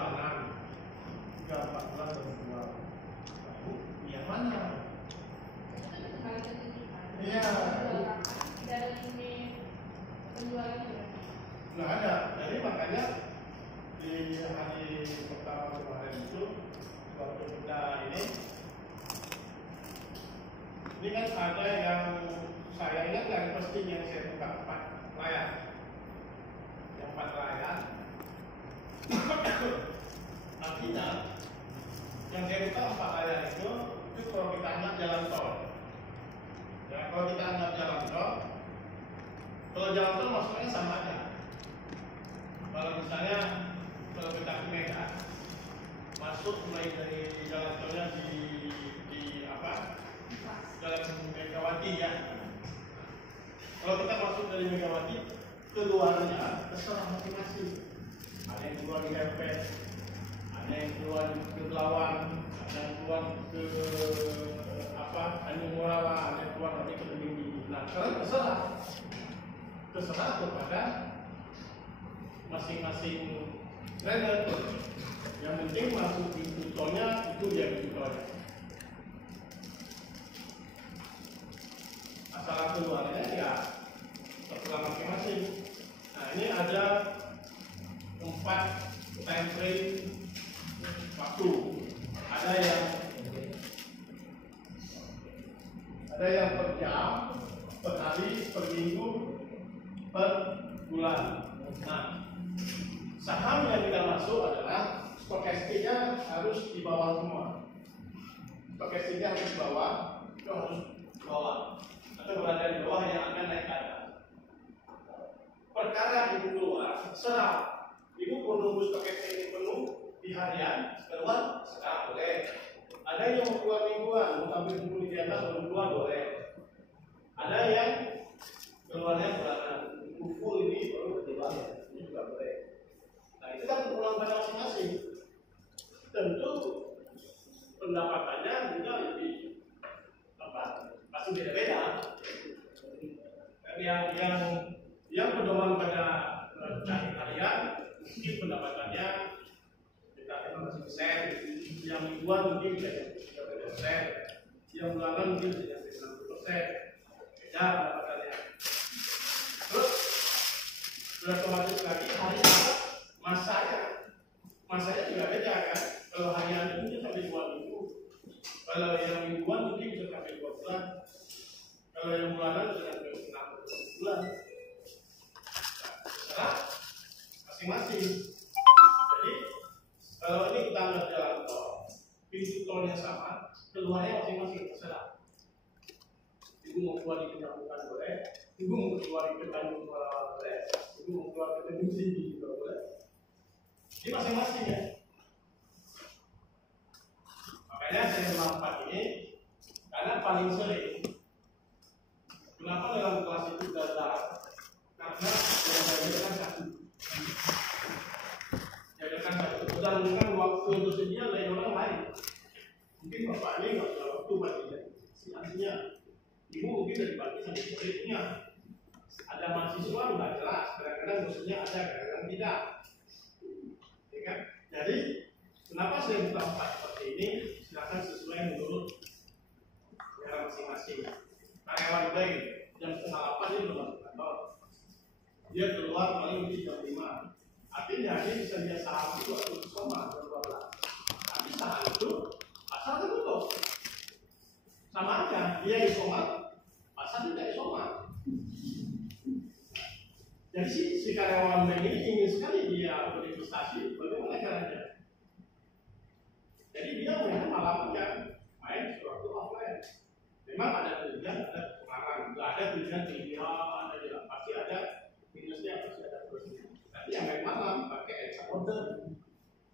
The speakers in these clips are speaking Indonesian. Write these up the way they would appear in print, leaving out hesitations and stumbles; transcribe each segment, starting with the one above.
bulanan, 3-4 bulan baru keluar. Lalu yang mana? Iya. Nggak ada. Jadi makanya di hari pertama kemarin itu waktu kita ini kan ada yang saya ingat yang pasti yang saya buka 4 layar, yang 4 layar. Artinya yang saya buka 4 layar itu kalau kita anggap jalan tol. Ya, kalau kita anggap jalan tol, kalau jalan tol maksudnya sama aja. Kalau misalnya kalau kita ke Medan, masuk mulai dari jalan tolnya di apa? Jalan Megawati ya. Kalau kita masuk dari Megawati, keluarnya terserah masing-masing. Ada yang keluar di Kepet, ada yang keluar ke Belawan, ada yang keluar ke Tanjung Morawa, ada yang keluar nanti ke Tinggi. Nah, sekarang terserah kepada masing-masing trader. Yang penting masuk pintu tolnya itu dia pintu tolnya. Asal keluarnya ya terserah masing-masing. Nah, ini ada 4 time frame waktu. Ada yang per jam, per hari, per minggu, per bulan. Nah, saham yang kita masuk adalah stokastiknya harus di bawah semua. Stokastiknya harus di bawah, itu harus di bawah. Atau berada di bawah yang akan naik ke atas. Perkara ibu keluar, serah ibu menunggu stokastik ini penuh di harian, keluar sekarang boleh. Ada yang mau keluar mingguan, mau tampil 10 di atas baru keluar boleh. Ada yang keluarnya bulanan, full ini baru keluar, ini juga boleh. Nah, itu kan pulang pada masing-masing. Tentu pendapatannya juga lebih pasti beda-beda. Yang pedoman pada cari harian mungkin pendapatannya kita 50%, yang mingguan mungkin bisa 30%, yang bulanan mungkin bisa 60%. Beda pendapatannya. Terus sudah otomatis lagi hari apa masanya juga beda kan. Kalau harian mungkin sampai 2 minggu, kalau yang mingguan mungkin bisa sampai 2 bulan, kalau yang bulanan bisa sampai 6 bulan. Nah, masing-masing. Jadi kalau ini kita anggap jalan tol, pintu tolnya sama, keluarnya masing-masing terserah. Ibu mau keluar di Penjabukan boleh, ibu mau keluar di Tanjung Morawa boleh, ibu mau keluar ke Tanjung Tinggi juga boleh. Ini masing-masing ya. Makanya saya melakukan ini karena paling sering. Kenapa dalam kelas itu gagal? Karena yang saya satu. Jadikan satu. Dan bukan waktu tersedia lain orang lain. Mungkin bapak ini nggak punya waktu baginya. Artinya ibu mungkin dari pagi sampai sore punya. Ada mahasiswa nggak jelas. Kadang-kadang dosennya ada, kadang-kadang tidak. Ya kan? Jadi kenapa saya buka 4 seperti ini? Silakan sesuai menurut daerah masing-masing. Karyawan baik jam 7:30 dia belum masuk kantor. Dia keluar paling di jam 5. Artinya dia bisa lihat saham itu atau soma jam 12. Tapi saham itu pasar tertutup. Sama aja, dia isoma, pasar tidak isoma. Jadi si karyawan bank ini ingin sekali dia berinvestasi, bagaimana caranya? Jadi dia mulai malam aja main suatu offline. Memang ada tujuan, ada pengarang, nggak ada tujuan ideal, ada juga pasti ada minusnya, pasti ada plusnya. Tapi yang main malam pakai extra order,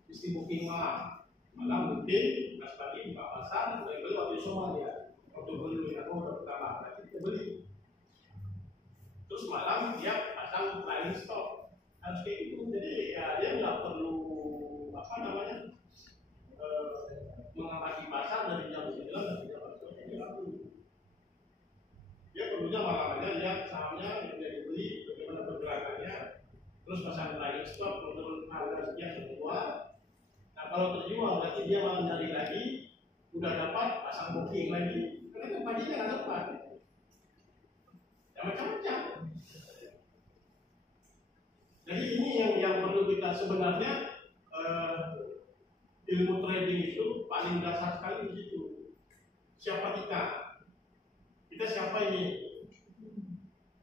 mesti booking malam booking, pas pagi buka pasar, mulai beli waktu semua dia, waktu beli aku udah pertama, nanti kita beli. Terus malam dia pasang flying stop, harus kayak gitu. Jadi ya dia nggak perlu mengamati pasar dari jam 9 sampai jam 12 ini nggak perlu. Dia perlunya malam aja lihat sahamnya yang dia dibeli, bagaimana pergerakannya, terus pasang flying stop menurut harga sekian semua, kalau terjual berarti dia malah nyari lagi, udah dapat pasang booking lagi, karena padinya nggak dapat. Ya macam-macam. Jadi ini yang perlu kita sebenarnya ilmu trading itu paling dasar sekali di situ. Siapa kita? Kita siapa ini?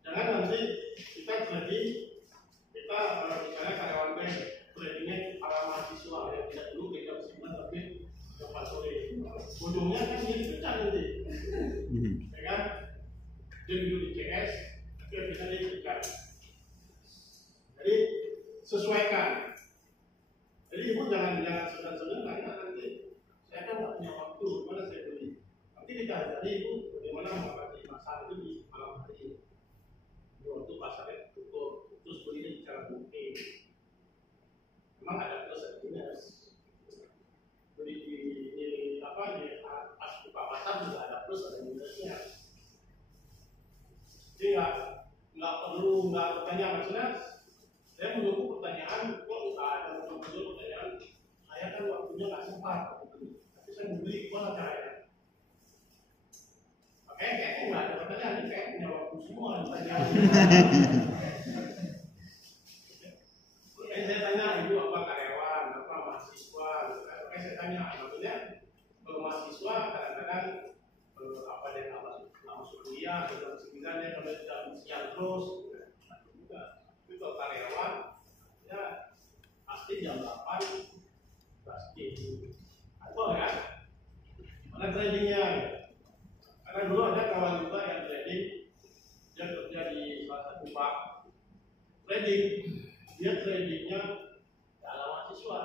Jangan nanti kita trading, kita misalnya karyawan bank, tradingnya para mahasiswa yang tidak dulu kita simpan tapi dapat sore. Ujungnya kan jadi pecah nanti, ya kan? Dia duduk di CS, tapi bisa diikat. Jadi sesuaikan. Jadi ibu jangan segan-segan karena nanti saya kan nggak punya waktu, mana saya beli. Nanti kita ajari ibu bagaimana mengatasi pasar itu di malam hari. Di waktu pasarnya tutup, terus belinya di cara booking. Memang ada plus dan minus. Beli di apa di pas buka pasar juga ada plus ada minusnya. Jadi nggak perlu bertanya maksudnya. Saya menunggu pertanyaan, kok ada muncul pertanyaan, saya kan waktunya nggak sempat, tapi saya mau beli, mana caranya? Oke, kayaknya nggak ada pertanyaan, ini kayak punya waktu semua pertanyaan. Saya tanya, ibu apa karyawan, apa mahasiswa, oke saya tanya, maksudnya kalau mahasiswa kadang-kadang apa dia nggak masuk kuliah, atau sembilan dia kalau tidak siang terus. Kalau karyawan ya pasti jam 8 pasti atau ya mana tradingnya, karena dulu ada kawan juga yang trading, dia kerja di salah satu bank trading, dia tradingnya dalam mahasiswa,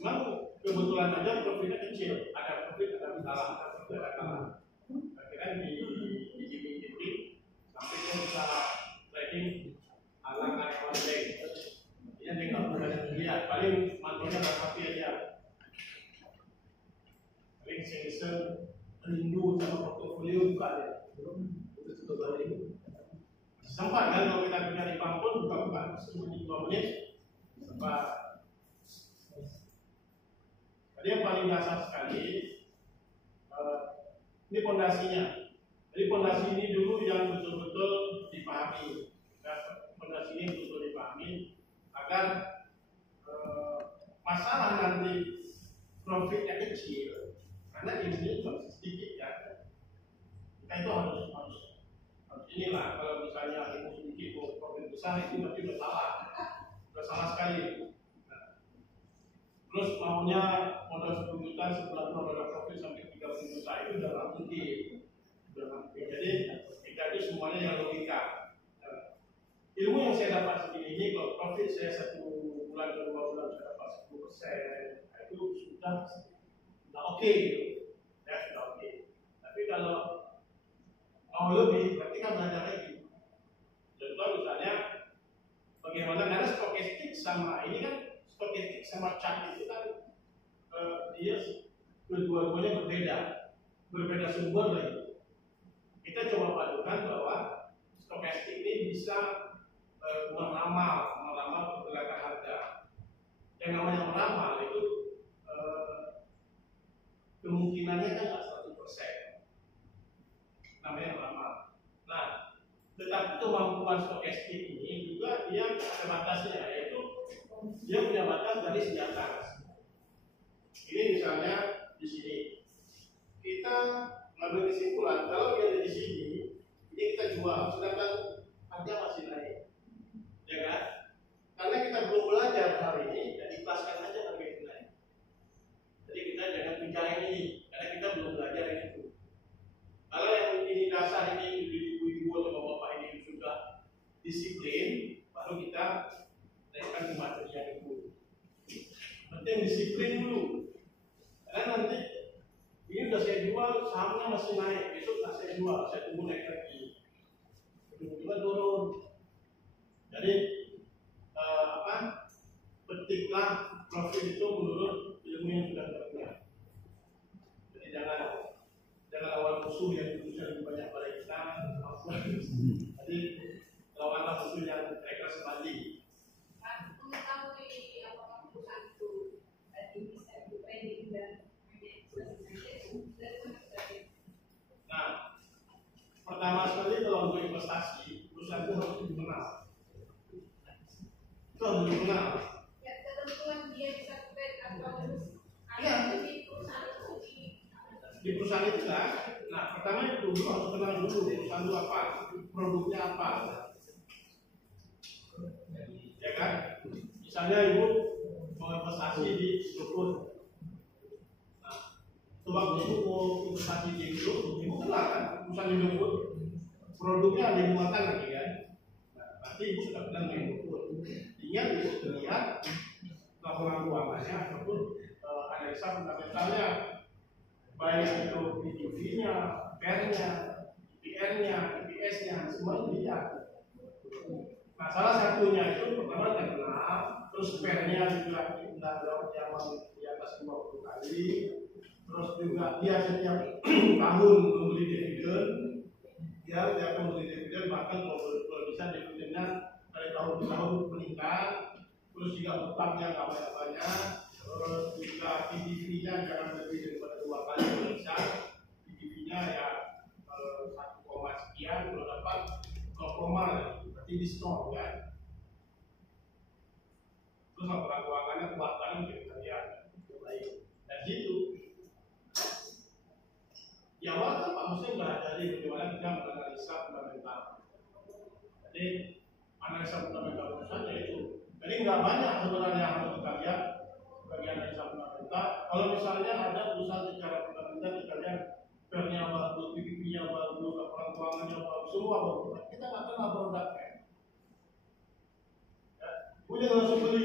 memang kebetulan aja profitnya kecil, ada profit ada kalah, ada profit ada kalah, akhirnya di sampai dia bisa trading ala karyawan bank. Dia nggak pernah lihat, paling mantunya nggak happy aja. Paling sengsen rindu sama portofolio bukan ya, itu tutup balik. Sempat kan kalau kita kerja di bank pun buka-buka 2 menit sempat. Jadi yang paling dasar sekali ini pondasinya. Jadi pondasi ini dulu yang betul-betul dipahami. Pondasi ini betul dipahami agar masalah nanti profitnya kecil, karena ini masih sedikit ya. Kita itu harus inilah, kalau misalnya ilmu sedikit profit besar itu berarti udah salah sekali. Nah, terus maunya modal 10 juta sebulan modal profit sampai 30 juta itu udah nggak mungkin. Jadi kita itu semuanya yang logika. Ilmu yang saya dapat segini ini, kalau profit saya 1 bulan ke 2 bulan saya dapat 10%, itu sudah oke gitu. Ya sudah oke. Tapi kalau mau lebih, berarti kan belajar lagi. Contoh misalnya bagaimana, karena stokastik sama ini kan, stokastik sama chart itu kan dia kedua-duanya berbeda sumber lagi. Kita coba padukan bahwa stokastik ini bisa meramal pergerakan harga. Yang namanya meramal itu kemungkinannya kan nggak 100%. Namanya meramal. Nah, tetapi kemampuan stokastik ini juga dia ada batasnya, yaitu dia punya batas garis di atas. Ini misalnya di sini kita mengambil kesimpulan kalau dia ada di sini, ini kita jual, sedangkan harga masih naik. Ya kan? Karena kita belum belajar hari ini, dan ikhlaskan aja harga itu naik. Jadi kita jangan bicara ini, karena kita belum belajar itu. Kalau yang ini dasar ini ibu-ibu atau bapak ini sudah disiplin, baru kita naikkan ke materi yang itu. Penting disiplin dulu, karena nanti ini sudah saya jual, sahamnya masih naik, besok nggak saya jual, saya tunggu naik lagi, ujung-ujungnya turun. Jadi petiklah profit itu menurut ilmu yang sudah terkenal. Jadi jangan lawan musuh yang lebih banyak pada kita. Jadi lawanlah musuh yang mereka sebanding. Mengetahui apakah perusahaan itu investasi, perusahaan itu harus dikenal. Itu harus dikenal. Ya, ketentuan dia bisa trade atau Iya. Di perusahaan itu kan, nah pertama itu dulu harus kenal dulu perusahaan itu apa, produknya apa, ya kan? Misalnya ibu mau investasi di Indofood, nah waktu ibu mau investasi di Indofood, ibu kenal kan perusahaan Indofood, produknya ada yang muatan lagi kan? Nah, berarti ibu sudah kenal dengan Indofood. Tinggal ibu lihat laporan keuangannya ataupun analisa fundamentalnya, baik itu PDV-nya, PER-nya, IPR-nya, IPS-nya, semua dilihat. Nah, salah satunya itu pertama terkenal, terus PER-nya juga tidak ada yang di atas 20 kali, terus juga dia setiap tahun membeli dividen, dia setiap membeli dividen, bahkan kalau bisa dividennya dari tahun ke tahun meningkat, terus juga utangnya nggak banyak-banyak, terus juga PDV-nya jangan lebih daripada 2 kali kalau bisa, PDV-nya ya 1, sekian, kalau dapat 0, berarti diskon kan. Terus laporan keuangannya kuartalnya kita lihat baik. Dan itu di awal kan Pak Muslim dari bagaimana kita menganalisa fundamental. Jadi analisa fundamental perusahaan itu. Jadi nggak banyak sebenarnya yang harus kita lihat bagi analisa fundamental. Kalau misalnya ada perusahaan secara fundamental kita lihat PER-nya bagus, PDV-nya bagus, laporan keuangannya bagus, semua bagus. Kita nggak kenal produknya. Ibu jangan langsung beli,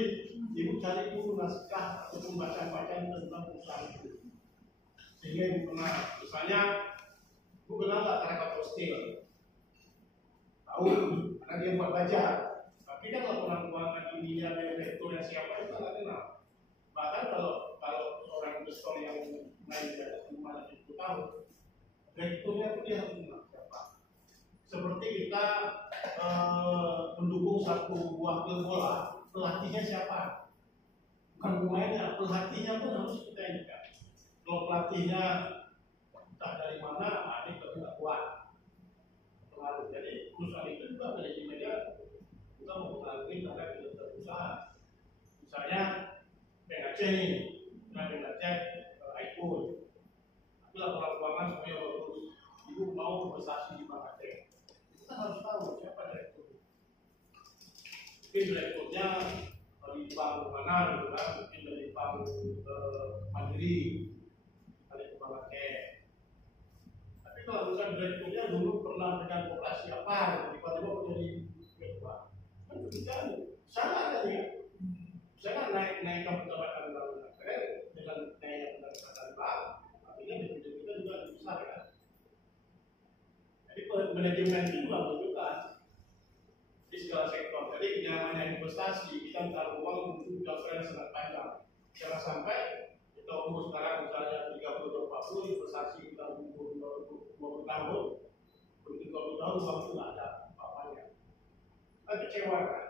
ibu cari dulu naskah ataupun baca-baca tentang perusahaan itu. Sehingga ibu kenal, misalnya ibu kenal nggak Krakatau Steel? Tahu, karena dia buat baca. Tapi kan laporan keuangan ini dia direkturnya siapa itu nggak kenal. Bahkan kalau seorang investor yang main di atas 5-10 tahun, direkturnya itu dia harus kenal siapa. Seperti kita mendukung satu buah klub bola, pelatihnya siapa? Bukan pemainnya, pelatihnya pun harus kita ingat. Kalau pelatihnya entah dari mana, adik tidak kuat. Pengaruh. Jadi perusahaan itu juga manajemennya kita mempengaruhi terhadap kinerja perusahaan. Misalnya PHC nih, nah PHC iPhone, tapi laporan keuangan semuanya bagus. Ibu mau investasi di Bank Aceh, kita harus tahu siapa direktur. Mungkin direkturnya dari bank mana, gitu kan? Mungkin dari bank Mandiri, dari Bank Aceh. Tapi kalau bukan direkturnya dulu pernah dengan operasi apa, tiba-tiba menjadi ketua, kan kebijakan salah kan ya? Saya naik pendapatan bank, dengan naik pendapatan bank, artinya dividen kita juga lebih besar kan? Jadi manajemen itu juga menentukan di segala sektor. Jadi namanya investasi, kita menaruh uang untuk jangka sangat panjang. Jangan sampai kita umur sekarang misalnya 30-40, investasi kita umur 20 tahun, untuk 20 tahun uang itu nggak ada apa-apanya. Kan kecewa kan?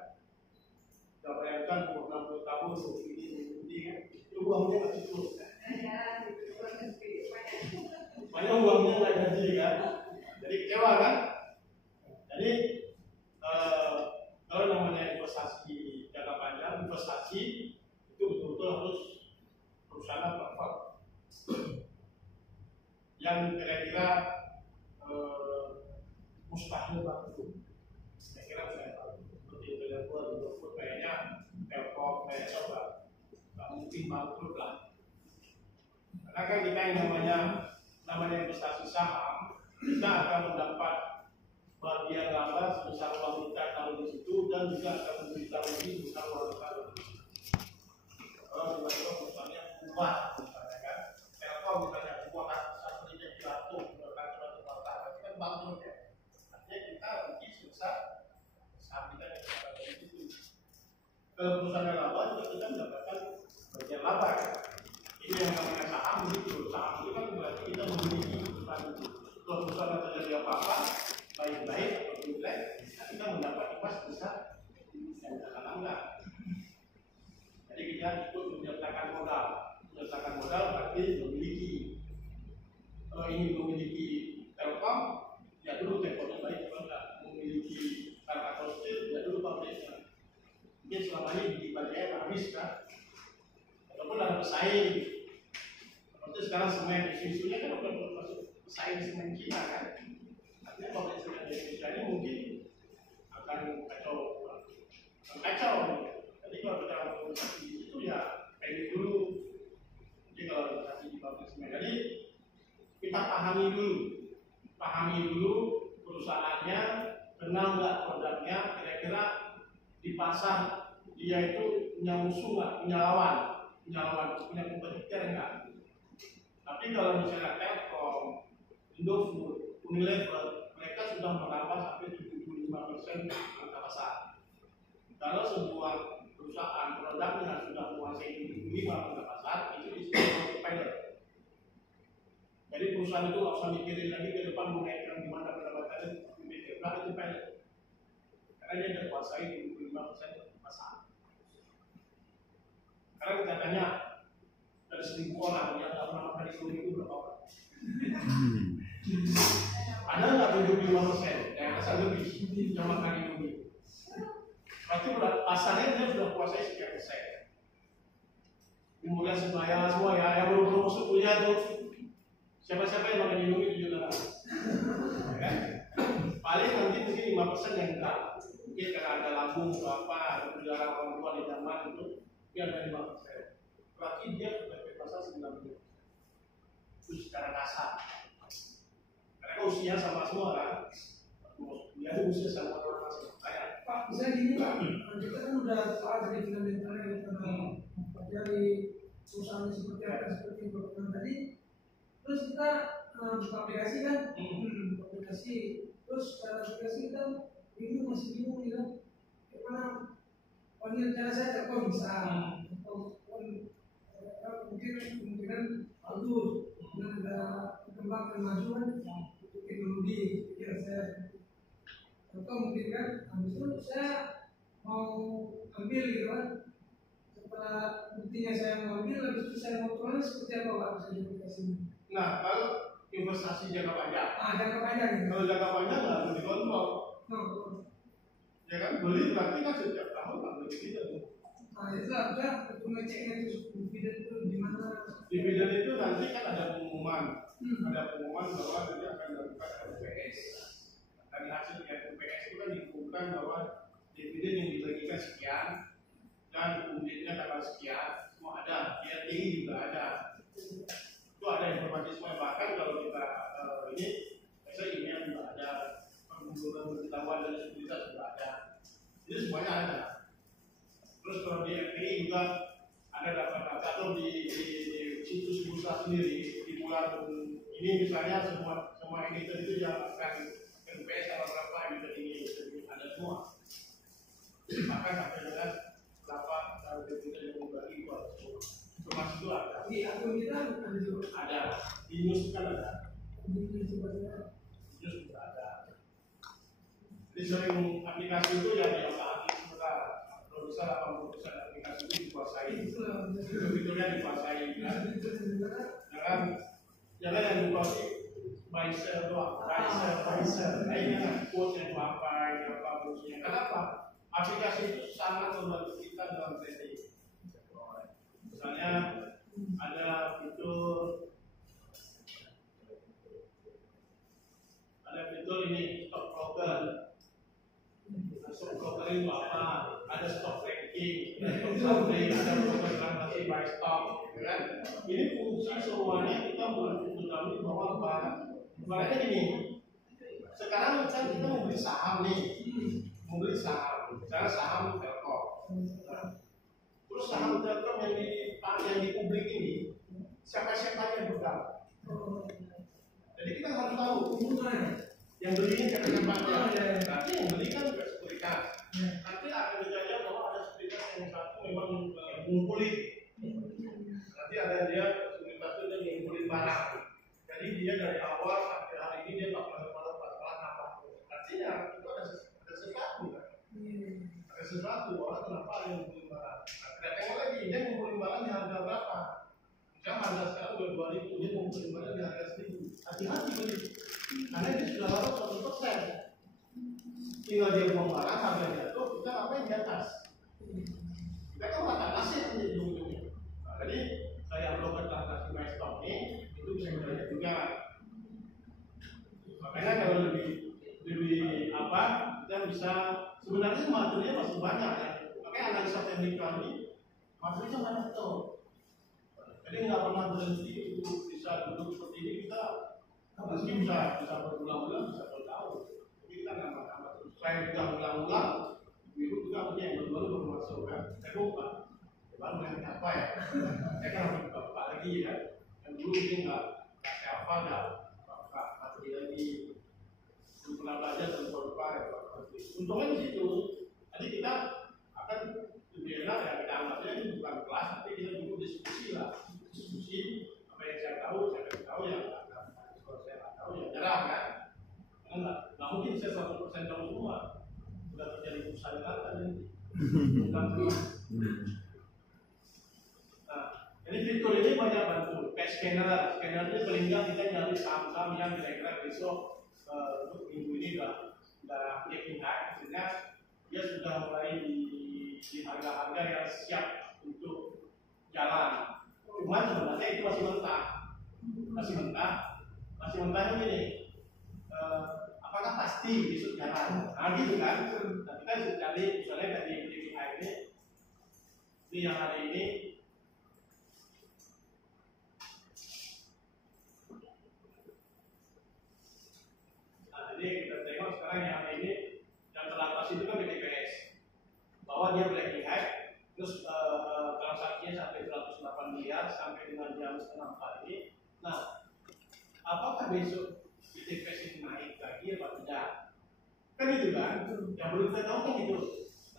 Kita bayangkan umur 60 tahun, ini kan, itu uangnya nggak cukup. Banyak uangnya nggak jadi kan? Jadi kecewa kan? Jadi kalau namanya investasi jangka panjang, investasi itu betul-betul harus perusahaan perfect yang kira-kira mustahil bangkrut. Saya kira saya tahu seperti itu kayaknya Telkom kayak coba nggak mungkin bangkrut lah. Karena kan kita yang namanya investasi saham, kita akan mendapat bagian laba sebesar uang kita taruh di situ dan juga akan memberi rugi sebesar uang kita taruh di situ. Kalau tiba-tiba perusahaannya kuat, misalnya kan, Telkom misalnya kuat satelitnya jatuh, kan suatu kota, kan bangkrut ya. Artinya kita rugi sebesar saham kita yang kita taruh di situ. Kalau perusahaan laba juga kita mendapatkan bagian laba kan. Ini yang namanya saham begitu. Saham itu kan berarti kita memiliki perusahaan itu. Kalau perusahaan terjadi apa-apa, baik-baik atau jelek, kita mendapat imbas besar yang terkenal. Jadi kita ikut menyertakan modal. Menyertakan modal berarti memiliki. Kalau ingin memiliki Telkom, ya dulu Telkomnya baik atau enggak. bersaing. Seperti sekarang semen, isu-isunya kan udah masuk bersaing semen Cina kan. Artinya pabrik semen di Indonesia ini mungkin akan kacau. Jadi kalau kita investasi itu ya pending dulu. Jadi kalau investasi di pabrik semen, jadi kita pahami dulu perusahaannya, kenal nggak produknya, kira-kira di pasar dia itu punya musuh nggak, punya lawan, punya kompetitor nggak. Tapi kalau misalnya Telkom, Indofood, Unilever, mereka sudah menambah sampai 75% angka pasar. Kalau sebuah perusahaan produknya sudah menguasai 75% angka pasar, itu disebut pilot. Jadi perusahaan itu nggak usah mikirin lagi ke depan menaikkan gimana pendapatannya, mikirkan itu pilot. Karena dia sudah kuasai 75% pasar. Sekarang kita tanya dari 1.000 orang yang nggak pernah makan Indomie itu berapa orang? Ada nggak 75%? Yang asal lebih yang makan Indomie. Berarti pasarnya dia sudah kuasai sekian persen. Kemudian sebaya semua ya, yang baru masuk kuliah tuh siapa-siapa yang makan Indomie juga kan? Paling nanti mungkin 5% yang enggak. Mungkin karena ada lambung apa, ada penjara orang tua di zaman itu, dia ada 5%. Berarti dia sudah ke pasar 90%. Itu secara kasar. Karena usia sama semua kan? Dia itu usia sama masih kayak. Pak, bisa gini Pak, kita kan udah tahu dari fundamentalnya kita dari perusahaannya seperti apa, seperti yang berkembang tadi. Terus kita buka aplikasi kan, aplikasi. Terus cara aplikasi kita masih bingung nih kan, bagaimana panggil cara saya Telkom bisa, mungkin kemungkinan bagus, kemudian ada berkembang kemajuan untuk teknologi, pikiran saya. Atau mungkin kan, habis itu saya mau ambil gitu kan, setelah buktinya saya mau ambil, habis itu saya mau tulis seperti apa Pak bisa aplikasi. Nah, kalau investasi jangka panjang. Jangka panjang. Kalau jangka panjang nggak perlu dikontrol. Ya kan, beli berarti kan setiap tahun nggak boleh dividen. Itu harusnya untuk ngeceknya itu dividen itu di mana? Dividen itu nanti kan ada pengumuman, bahwa nanti akan dilakukan RUPS. Dan hasil RUPS itu kan diumumkan bahwa dividen yang dibagikan sekian dan unitnya tanggal sekian, semua ada. RTI juga ada. Itu ada informasi semua. Bahkan kalau kita ini biasa email juga ada, pengumuman pemberitahuan dari sekuritas juga ada. Jadi semuanya ada. Terus kalau di RTI juga ada data-data atau di situs bursa sendiri di bulan ini misalnya semua editor itu yang akan NPS tanggal berapa editor ini ada semua. Bahkan sampai dengan berapa editor yang membagi itu ada semua. Termasuk itu ada. Di akun kita ada juga. Ada. Di news kan ada. Di news juga ada. Jadi sering aplikasi itu yang diopaki sementara. Kalau bisa 80% aplikasi itu dikuasai. Fiturnya dikuasai kan. Jangan yang dikuasai buy sell doang. Nah ini kan quote yang dipakai, apa fungsinya. Kenapa? Aplikasi itu sangat membantu kita dalam trading. Misalnya ada fitur ini stock broker. Stock broker itu apa? Ada stock ranking, ada stock summary, ada broker transaksi by stock, kan? Ini fungsi semuanya kita mengetahui bahwa barangnya gini. Sekarang kan kita membeli saham nih, misalnya saham Telkom. Terus saham Telkom yang di publik ini siapa-siapa yang pegang. Jadi kita harus tahu yang beli ini siapa-siapa. Nanti yang beli kan juga sekuritas. Nanti akan dijajah bahwa ada sekuritas yang satu memang mengumpulin. Nanti ada dia sekuritas itu yang mengumpulin barang. Jadi dia dari awal sampai hari ini dia tak pernah nambah. Artinya itu ada sesuatu kan? Ada sesuatu orang kenapa yang mengumpulin barang. Nah, tengok lagi dia mengumpulin barang di harga berapa? Misalnya harga sekarang 2.000, dia mengumpulin barang di harga 1.000. Hati-hati beli. Karena dia sudah lama 100%. Tinggal dia buang barang, harga jatuh, kita ngapain di atas? Kita kan makan nasi di ujung-ujungnya. Nah, jadi teknikal ini materinya banyak tuh. Jadi nggak pernah berhenti untuk bisa duduk seperti ini, kita mungkin bisa berbulan-bulan, bisa bertahun. Jadi kita nggak tambah terus. Selain juga ulang-ulang, minggu juga punya yang baru masuk kan. Saya lupa, baru yang apa ya? Saya kan harus buka lagi ya. Yang dulu mungkin nggak saya hafal nggak materi lagi. Belum pernah belajar tentang apa ya. Untungnya di situ. Nanti kita akan lebih enak ya, kita anggapnya ini bukan kelas, tapi kita duduk diskusi lah. Diskusi apa yang saya tahu, saya kasih tahu yang kalau saya nggak tahu ya jarang kan. Karena nggak mungkin saya 100% tahu semua. Sudah terjadi usaha kan ini. Nah, jadi fitur ini banyak bantu. Kayak scanner ini paling nggak kita nyari saham-saham yang kira-kira besok untuk minggu ini udah checking high, maksudnya dia sudah mulai di harga-harga yang siap untuk jalan. Cuma sebenarnya itu masih mentah ini. Apakah pasti besok jalan? Nah gitu kan? Nah, kita bisa cari misalnya dari KPI ini yang hari ini. Nah, jadi kita tengok sekarang yang hari ini yang teratas itu kan BTPS, bahwa dia breaking high, terus transaksinya sampai 108 miliar sampai dengan jam setengah 4 ini. Nah, apakah besok BTPS ini naik lagi atau tidak? Kan itu kan, yang perlu kita tahu kan itu.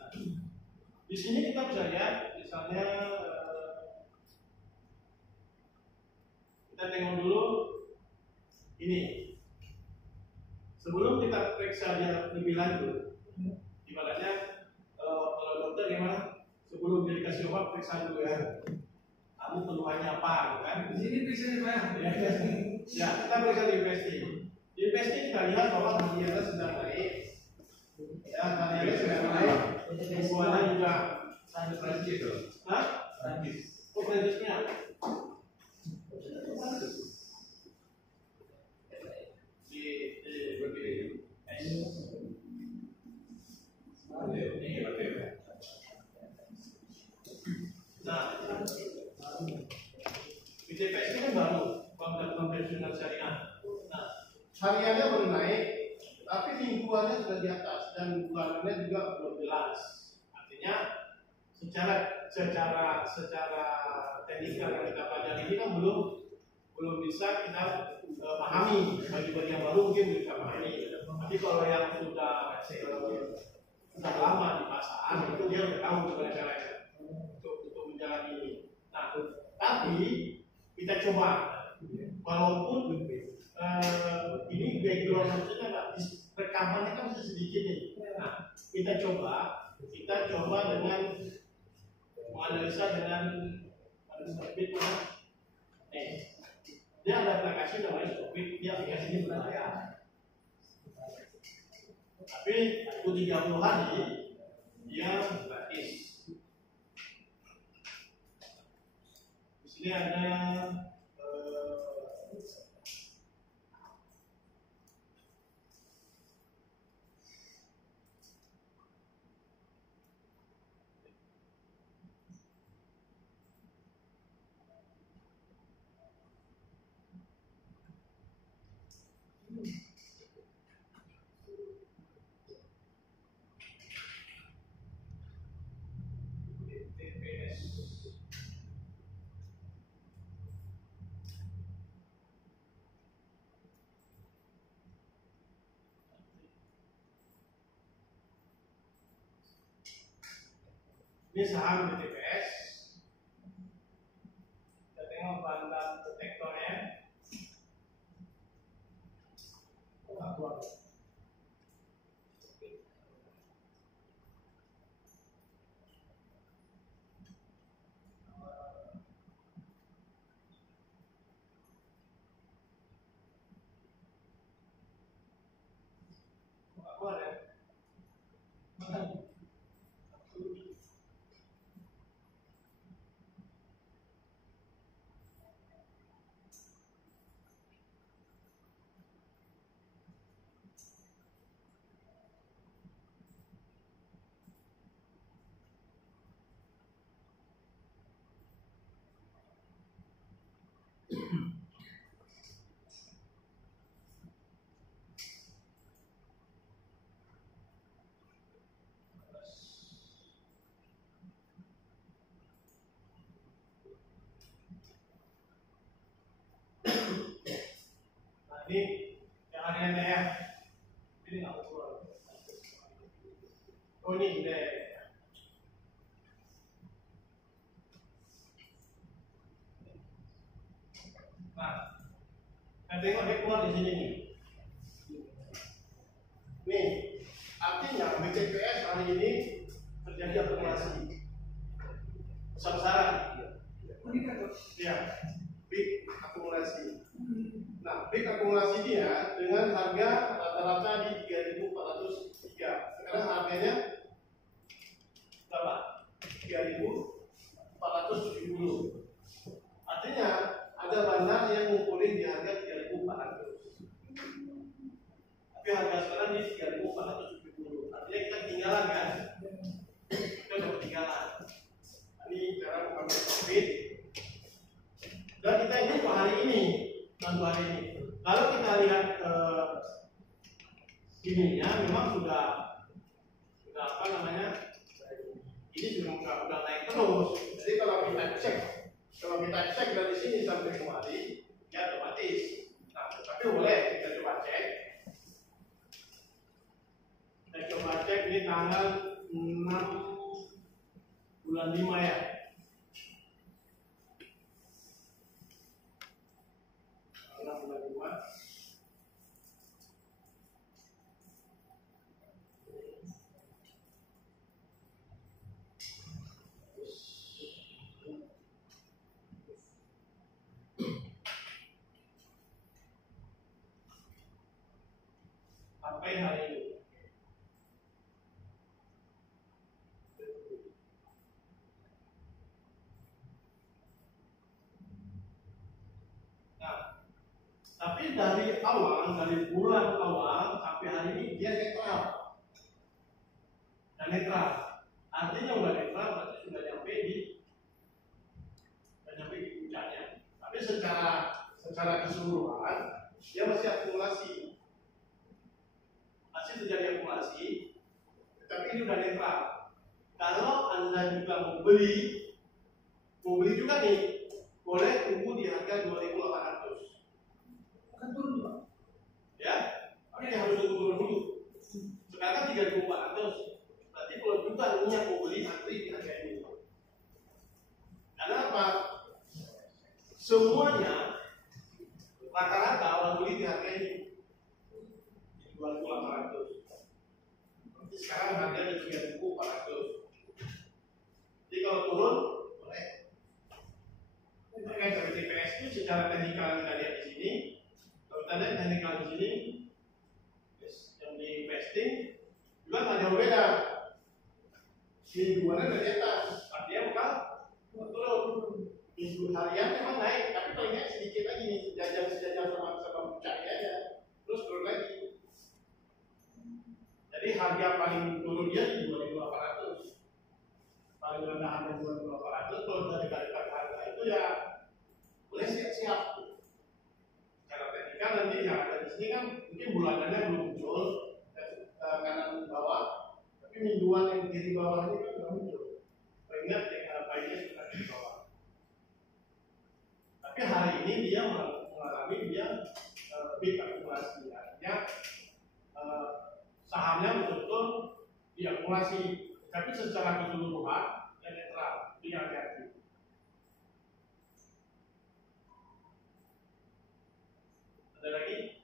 Nah, di sini kita bisa lihat, misalnya kita tengok dulu ini. Sebelum kita periksa dia lebih lanjut, ibaratnya kalau dokter gimana? Sebelum dia dikasih obat, periksa dulu ya. Kamu keluhannya apa, kan? Di sini periksa Pak. Ya, kita periksa di UPST. Di UPST kita lihat bahwa hariannya sedang naik. Ya, hariannya sedang naik. Hubungannya juga lanjut itu. Hah? Lanjut. Oh, lanjutnya. Nah, BTPS ini kan baru kontrak konvensional syariah. Nah, hariannya baru naik, tapi mingguannya sudah di atas dan bulanannya juga belum jelas. Artinya secara teknikal yang kita pelajari ini kan belum bisa kita pahami. Bagi yang baru mungkin bisa pahami. Tapi kalau yang sudah lama di pasar itu dia udah tahu sebenarnya caranya untuk menjalani ini. Nah, tapi kita coba, walaupun ini background maksudnya rekamannya kan masih sedikit nih. Nah, kita coba dengan menganalisa dengan Stopit mana? Dia ada aplikasi namanya Stopit, dia aplikasi ini berbayar. Tapi untuk 30 hari dia gratis. Di sini ada ini saham BTPS. Kita tengok bahan detektornya. Keluar. Keluar ya. ini yang aneh-aneh ya. Ini nggak mau keluar. Oh ini deh. Nah, kita tengok dia keluar di sini nih. Nih, artinya BCPS hari ini terjadi akumulasi besar-besaran. Ya, big akumulasi. Nah, big akumulasi dia dengan harga rata-rata di 3.403. Sekarang harganya berapa? 3.470. Artinya ada bandar yang ngumpulin di harga 3.400. Tapi harga sekarang di 3.470. Artinya kita ketinggalan kan? Kita udah ketinggalan. Ini cara mengambil profit. Dan kita ini untuk hari ini, untuk hari ini. Kalau kita lihat ininya, memang sudah apa namanya? Ini sudah naik terus. Jadi kalau kita cek dari sini sampai kemari, ya otomatis. Nah, tapi boleh kita coba cek. Kita coba cek ini tanggal 6 bulan 5 ya. Tanggal bulan 5. Sampai hari ini. Nah, tapi dari awal, dari bulan awal sampai hari ini dia netral. Dan netral. Artinya udah netral berarti sudah nyampe di puncaknya. Tapi secara keseluruhan dia masih akumulasi. Masih terjadi akumulasi, tetapi ini sudah netral. Kalau Anda juga mau beli juga nih, boleh tunggu di harga 2.800. Akan turun Pak. Ya, tapi harus turun dulu. Sekarang 3.400. Berarti kalau juga niat mau beli antri di harga ini. Karena apa? Semuanya rata-rata orang beli di harga ini. 2.800. Nanti sekarang harganya 3.400. Jadi kalau turun boleh. Makanya dari TPS itu secara teknikal kita lihat di sini. Kalau kita lihat teknikal di sini, yang di investing juga nggak jauh beda. Mingguannya dari atas, artinya bukan turun. Minggu harian memang naik, tapi paling naik sedikit lagi nih, sejajar sama puncaknya aja. Terus turun lagi. Jadi harga paling turun dia di 2.800. Paling rendah harga 2.800. Kalau dari dekat harga itu ya boleh siap-siap. Cara teknikal nanti yang ada di sini kan mungkin bulanannya belum muncul kanan bawah, tapi mingguan yang di bawah ini kan sudah muncul. Ingat yang baiknya sudah di bawah. Tapi hari ini dia mengalami big akumulasi, artinya sahamnya betul-betul diakumulasi, tapi secara keseluruhan dan netral, itu yang hati-hati. Ada lagi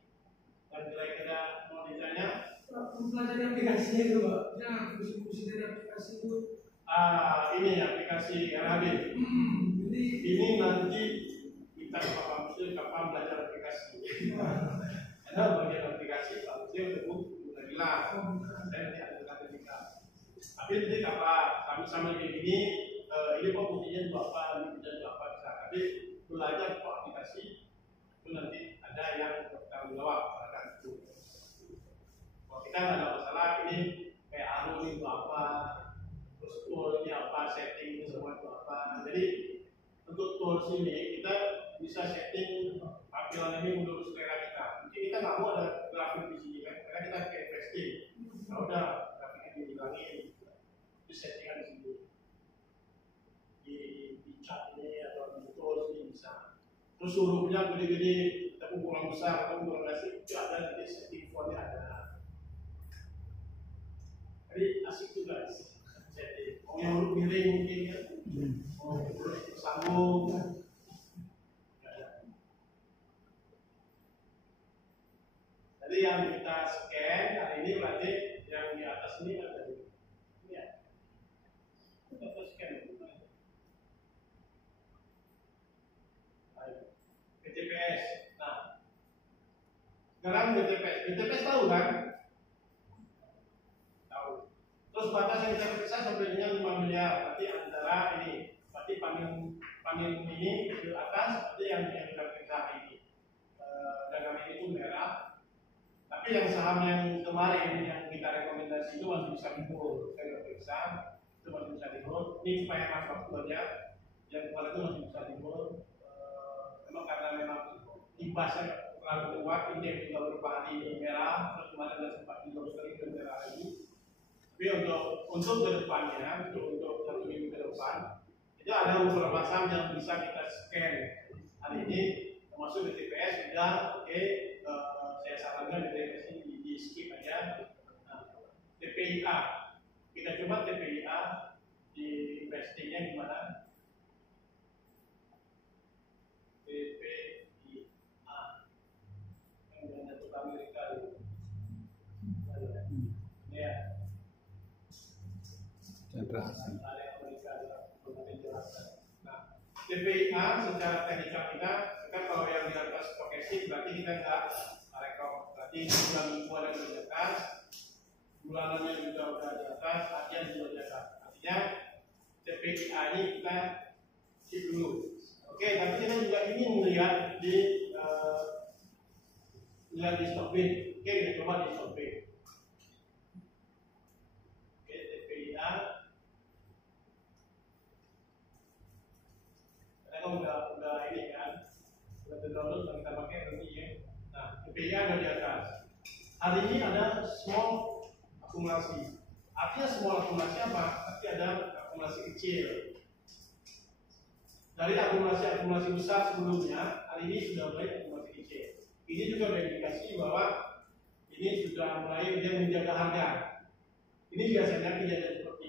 yang kira-kira mau ditanya? Mempelajari aplikasinya itu Pak. Ya, fungsi-fungsi dari aplikasi itu. Ini aplikasi RHB. Ini nanti kita kapan belajar aplikasi. Ada bagian aplikasi, harusnya untuk jelas. Saya nanti ada teknikal. Tapi nanti kami sama kayak gini, ini kok fungsinya itu apa, ini bisa itu apa, bisa. Tapi belajar aplikasi itu nanti ada yang bertanggung jawab terhadap itu. Kalau kita nggak ada masalah, ini kayak anu itu apa, terus tool ini apa, setting ini semua itu apa. Jadi untuk tools ini kita bisa setting tampilan ini menurut selera kita. Mungkin kita nggak mau ada grafik di sini kan, karena kita pakai investing. Kalau udah grafik ini dihilangin, itu settingan di sini. Di chart ini atau di tools ini bisa. Terus hurufnya gede-gede kita ukuran besar atau ukuran kecil itu ada di setting fontnya ada. Jadi asik juga setting. Mau yang miring mungkin ya, mau sambung. Jadi yang kita scan hari ini berarti yang di atas ini ada ini ya. Kita scan. BTPS. Nah, sekarang BTPS tahu kan? Tahu. Terus batas yang kita periksa sampai dengan 5 miliar. Berarti antara ini, berarti panen ini ke atas, berarti yang kita periksa ini. Dagang ini itu merah. Tapi yang saham yang kemarin yang kita rekomendasi itu masih bisa di hold. Saya periksa, itu masih bisa di hold. Ini supaya mas waktu aja. Yang kemarin itu masih bisa di hold. Memang karena memang imbasnya terlalu kuat, ini juga beberapa hari merah, terus kemarin ada sempat juga sering merah lagi. Tapi untuk kedepannya, untuk 1 minggu ke depan, itu ada beberapa saham yang bisa kita scan hari ini, termasuk BTPS sudah oke. Saya sarankan BTPS ini di skip aja. Nah, TPIA, kita coba TPIA di investingnya gimana? TPIA yang untuk Amerika itu ya nah TPIA secara teknikal kita kalau yang di atas stock exchange berarti kita nggak rekom, berarti bulan minggu ada di atas, bulanannya juga udah di atas, harian juga di atas. Artinya TPIA ini kita skip dulu. Oke, tapi kita juga ingin melihat di Stockbit. Oke, kita coba di Stockbit. Oke, TPIA. Karena kan udah ini kan, udah download dan kita pakai nanti ya. Nah, TPIA ada di atas. Hari ini ada small akumulasi. Artinya small akumulasi apa? Artinya ada akumulasi kecil. Dari akumulasi besar sebelumnya, hari ini sudah mulai akumulasi kecil. Ini juga berindikasi bahwa ini sudah mulai dia menjaga harga. Ini biasanya kejadian seperti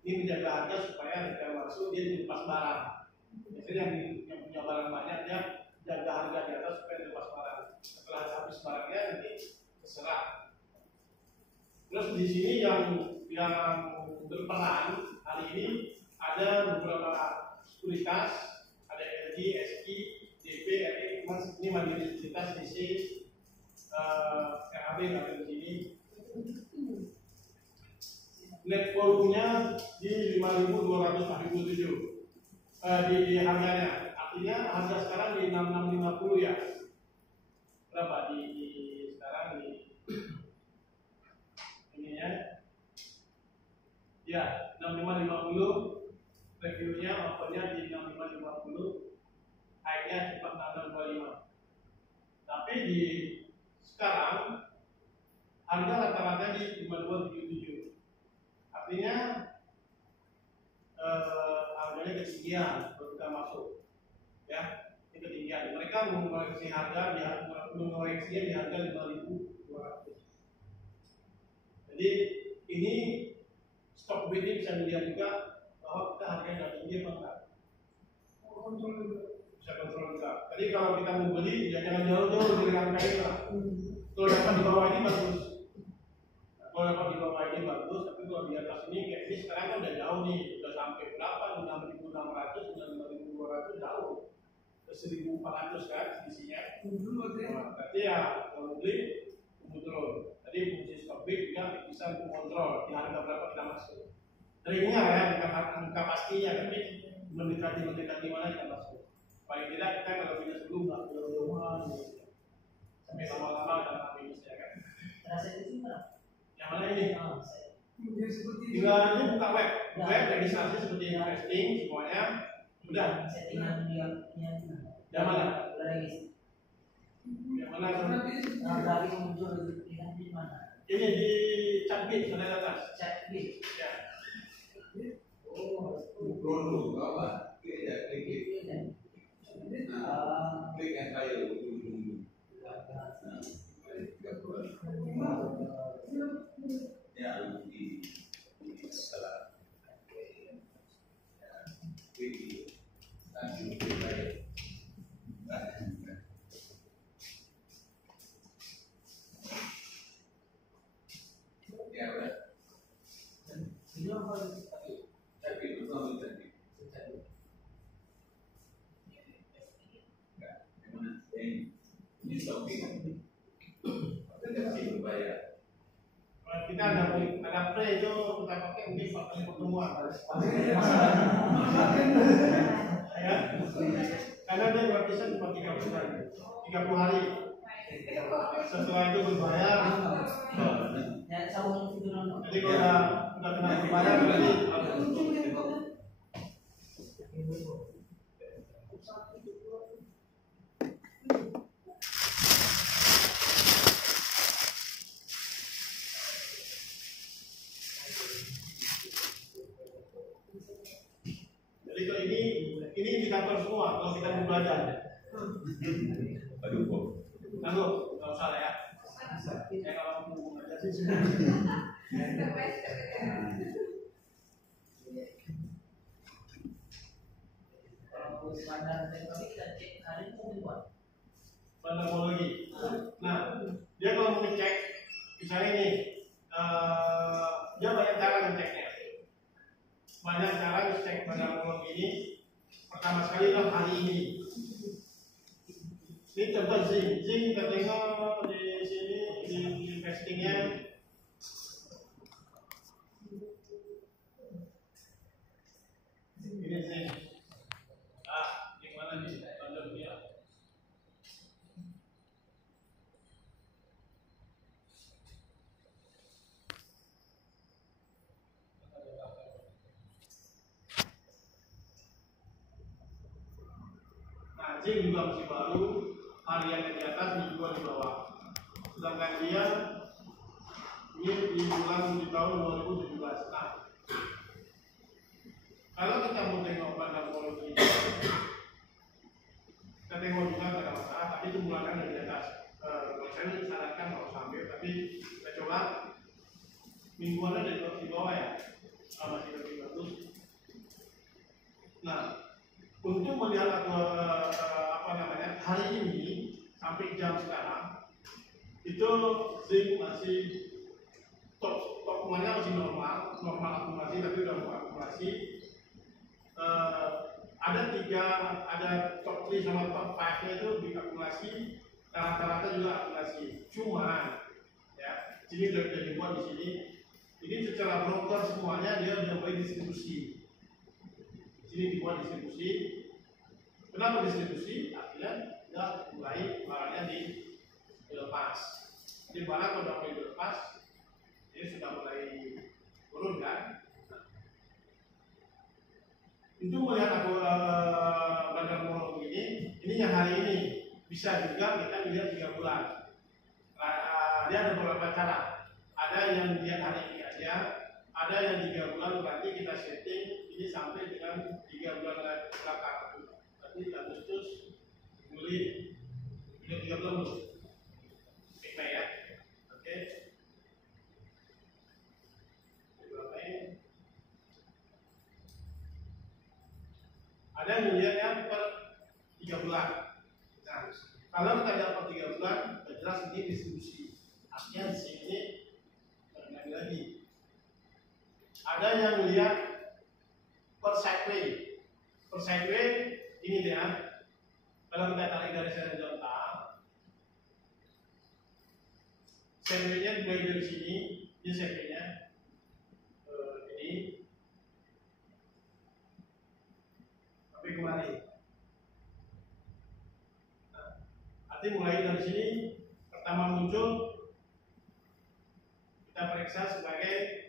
ini menjaga harga supaya harga masuk dia dilepas barang. Biasanya yang punya barang banyak dia jaga harga di atas supaya dilepas barang. Setelah habis barangnya nanti terserah. Terus di sini yang berperan hari ini ada beberapa sekuritas, ada LG, SQ, DP, ini mandiri sekuritas DC, RAB ada di sini. Net volumenya di 5.247 di harganya. Artinya harga sekarang di 6650 ya. Berapa di sekarang di ini ya? Ya, 6550. Reviewnya maupunnya di 6550, naiknya cepat 625. Tapi di sekarang harga rata-rata di 5277. Artinya harganya ketinggian kalau kita masuk, ya, ini ketinggian. Mereka mengoreksi harga mengoreksinya di harga 5.200. Jadi ini stok BD bisa dilihat juga bahwa kita harganya nggak tinggi apa enggak? Bisa kontrol juga. Jadi kalau kita mau beli ya jangan jauh-jauh dari angka ini lah. Kalau dapat di bawah ini bagus. Kalau dapat di bawah ini bagus, tapi kalau di atas ini kayak ini sekarang kan udah jauh nih, udah sampai berapa? 6.600, udah 5.200 jauh. Ke 1.400 kan isinya. Berarti ya kalau beli turun. Tadi fungsi stop bid juga bisa untuk kontrol di harga berapa kita masuk. Seringnya ya, bukan angka pastinya, tapi mendekati mana kita masuk. Paling tidak kita kalau punya sebelum nggak jauh-jauhan, sampai lama-lama dalam minusnya kan. Rasa itu mana? Yang mana ini? Juga ini buka web, registrasi seperti investing semuanya sudah. Settingan yang Yang mana? Yang mana? dari muncul di mana? Ini di Chatbit, ada atas. Chatbit. Ya. Dulu apa? Klik ya, klik. Klik yang saya dulu. Ini stocking. Tapi nggak bayar. Kita ada pre itu kita pakai mungkin 4 kali pertemuan. Ya. Karena dia gratisan cuma 30 hari. Setelah itu berbayar. Ya, sama itu nonton. Jadi kalau udah kena berbayar berarti jadi kalau ini di kantor semua kalau kita mau belajar. Aduh kok. Lalu nggak usah lah ya. Ya kalau mau belajar sih. Kalau standar tapi kita cek hari itu dibuat. Bandamologi. Nah, dia kalau mau ngecek, misalnya ini, dia banyak cara ngeceknya. Banyak cara ngecek bandamologi ini. Pertama sekali adalah hari ini. Ini contoh zinc. Zinc kita tengok di sini di testingnya. Ini zinc. Yang mana nih? Tanda dia. Zinc juga masih baru, hariannya di atas, ini juga di bawah. Sedangkan dia ini di tahun 2017. Nah, kalau kita mau tengok bandamologi, kita tengok juga tidak ada masalah, tapi itu bulanan dari atas. Saya sarankan mau sambil, tapi kita coba mingguannya di bawah ya, masih lebih bagus. Nah, untuk melihat hari ini sampai jam sekarang itu zinc masih top masih normal akumulasi tapi udah mau akumulasi. Ada top 3 sama top 5 nya itu di akumulasi, rata-rata juga akumulasi. Cuman ya, sini udah dibuat di sini. Ini secara broker semuanya dia udah mulai distribusi. Sini dibuat distribusi. Kenapa distribusi? Artinya dia mulai barangnya dilepas. Jadi barang kalau sudah mulai dilepas, dia sudah mulai turun kan? Untuk melihat bandamologi ini yang hari ini bisa juga kita lihat 3 bulan. Dia ada beberapa cara. Ada yang lihat hari ini aja, ada yang 3 bulan. Berarti kita setting ini sampai dengan 3 bulan belakang. Berarti Agustus, Juli, 3 bulan dulu. Oke ya, oke. Ada yang dilihatnya per 3 bulan. Nah, kalau kita lihat per 3 bulan, jelas ini distribusi. Artinya di sini lagi. Ada yang lihat per sideway. Per sideway ini dia. Kalau kita tarik dari horizontal, sideway-nya mulai dari sini, ini sideway-nya. Ini sampai kemari. Nah, artinya mulai dari sini pertama muncul kita periksa sebagai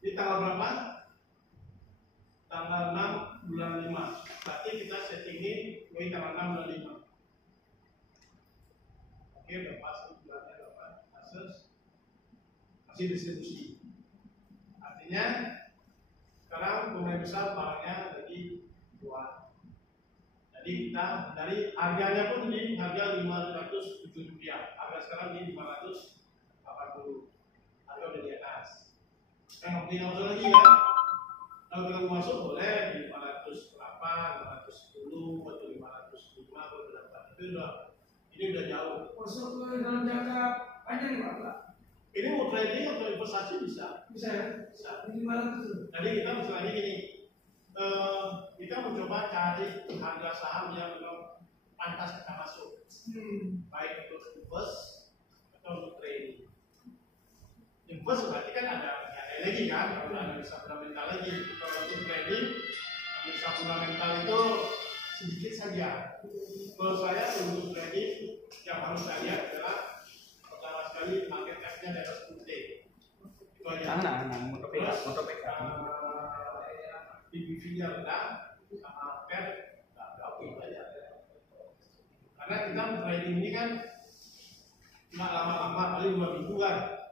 di tanggal berapa? Tanggal 6 bulan 5. Berarti kita settingin mulai tanggal 6 bulan 5. Oke, udah pas bulannya berapa? Masih distribusi. Artinya sekarang pemain besar barangnya lagi keluar. Jadi kita dari harganya pun di harga Rp507. Harga sekarang di 580. Harga udah di atas. Kan beli langsung lagi ya. Kalau kita mau masuk boleh di 508, 510, atau 505 atau berapa. Itu udah, ini udah jauh. Masuk ke dalam jangka panjang nih Pak. Ini mau trading atau investasi bisa. Bisa ya? Bisa. Ini 500 Jadi kita misalnya gini, kita mencoba cari harga saham yang pantas kita masuk, baik untuk invest atau untuk trading. Invest berarti kan ada lagi kan, kalau analisa fundamental lagi. Kalau untuk trading, analisa fundamental itu sedikit saja. Kalau saya untuk trading yang harus saya lihat adalah pertama sekali market cap-nya di atas 10T. Itu aja. PBV-nya rendah, sama PER nggak aja. Karena kita trading ini kan nggak lama-lama, paling 2 minggu kan.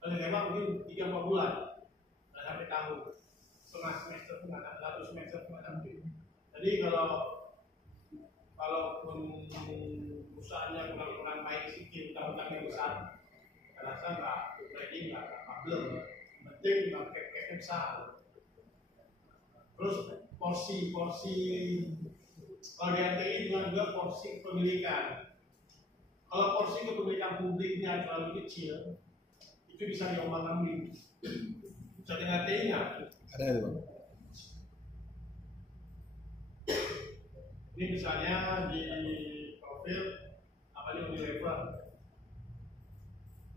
Paling lama mungkin 3-4 bulan, nggak sampai tahun. Setengah semester pun ada, 1 semester pun ada. Jadi kalaupun usahanya kurang baik sedikit, utang-utangnya besar, saya rasa nggak trading nggak problem. Penting market cap-nya besar. Terus porsi kalau di RTI juga porsi kepemilikan. Kalau porsi kepemilikan publiknya terlalu kecil, itu bisa diombang-ambing. Bisa di RTI nggak? Ada itu, Bang. Ini misalnya di profil apa ini Unilever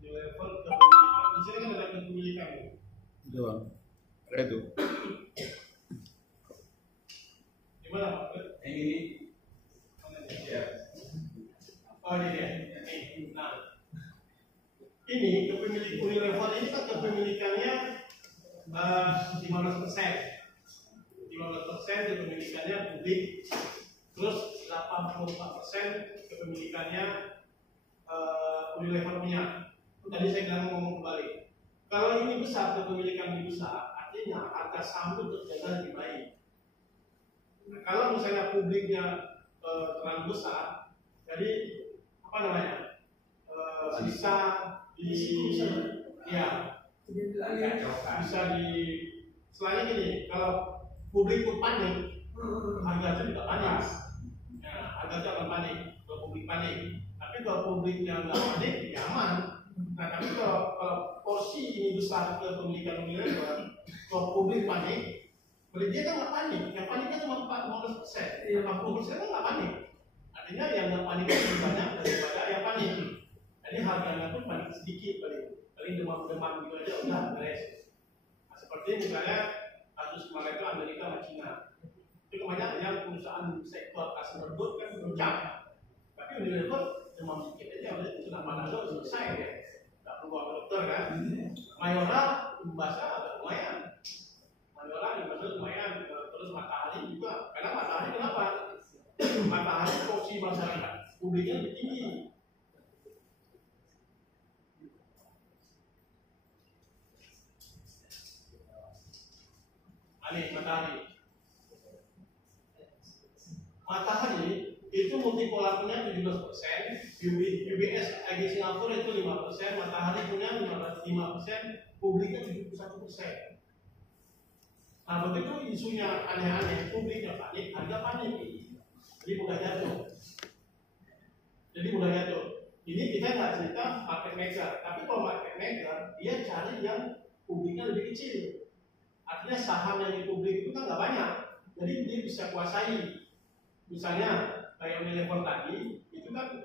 kepemilikan. Di sini kan ada kepemilikan. Itu, Bang. Ada itu. Gimana Pak? Yang ini. Ya. Oh ini dia. Nah, ini kepemilikan Unilever ini kan kepemilikannya 15%. 15% kepemilikannya publik. Terus 84% kepemilikannya Unilever punya. Tadi saya bilang ngomong kembali. Kalau ini besar, kepemilikan ini besar, artinya harga saham itu terjaga lebih baik. Nah, kalau misalnya publiknya terlalu besar, jadi apa namanya bisa selain ini kalau publik pun panik, harga itu juga panik. Nah, harga itu akan panik kalau publik panik. Tapi kalau publiknya nggak panik, ya aman. Nah, tapi kalau porsi ini besar ke pemilikan Unilever, kalau publik panik, dia kan nggak panik. Yang paniknya cuma 15%, 40% kan nggak panik. Artinya yang nggak panik lebih banyak daripada yang panik. Jadi harganya pun panik sedikit, paling demam-demam gitu aja udah beres. Nah, seperti misalnya kasus kemarin itu Amerika sama Cina. Itu kebanyakan yang perusahaan sektor customer good kan puncak. Tapi Unilever demam sedikit aja udah sudah panadol selesai ya. Nggak perlu ke dokter kan. Mayora imbasnya agak lumayan. Terus Matahari juga. Karena Matahari kenapa? Matahari porsi masyarakat publiknya lebih tinggi. Matahari itu multipolarnya 17%, UBS AG Singapura itu 5%, Matahari punya 5%, publiknya 71%. Nah begitu isunya aneh-aneh, publiknya panik, harga panik, jadi mudah jatuh. Ini kita nggak cerita market maker, tapi kalau market maker dia cari yang publiknya lebih kecil. Artinya saham yang di publik itu kan nggak banyak, jadi dia bisa kuasai. Misalnya kayak Unilever tadi, itu kan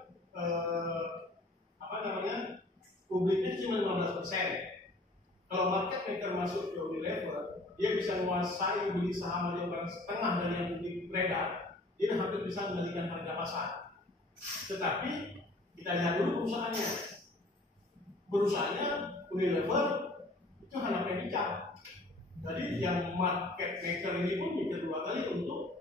publiknya cuma 15%. Kalau market maker masuk ke Unilever, dia bisa menguasai beli saham aja bukan setengah dari yang publik beredar, dia hampir bisa mengendalikan harga pasar. Tetapi kita lihat dulu perusahaannya Unilever itu hanya predikat. Jadi yang market maker ini pun mikir 2 kali untuk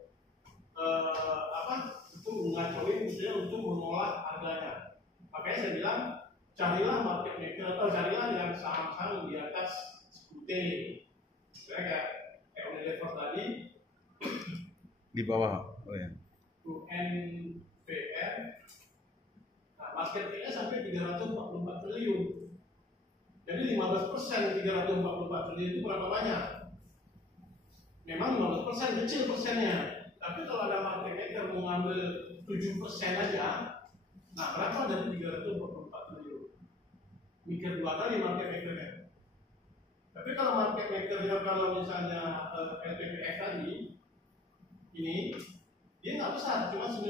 mengacauin, misalnya untuk mengolah harganya. Makanya saya bilang carilah market maker atau carilah yang saham-saham di atas 10T. Saya kayak Unilever tadi Di bawah. Oh ya. UNVR. Nah, market cap-nya sampai 344 triliun. Jadi 15% 344 triliun itu berapa banyak? Memang 15% kecil persennya. Tapi kalau ada market maker mau ngambil 7% aja, nah berapa dari 344 triliun? mikir dua kali market makernya. Tapi kalau market makernya kalau misalnya LPPF tadi ini dia nggak besar, cuma 9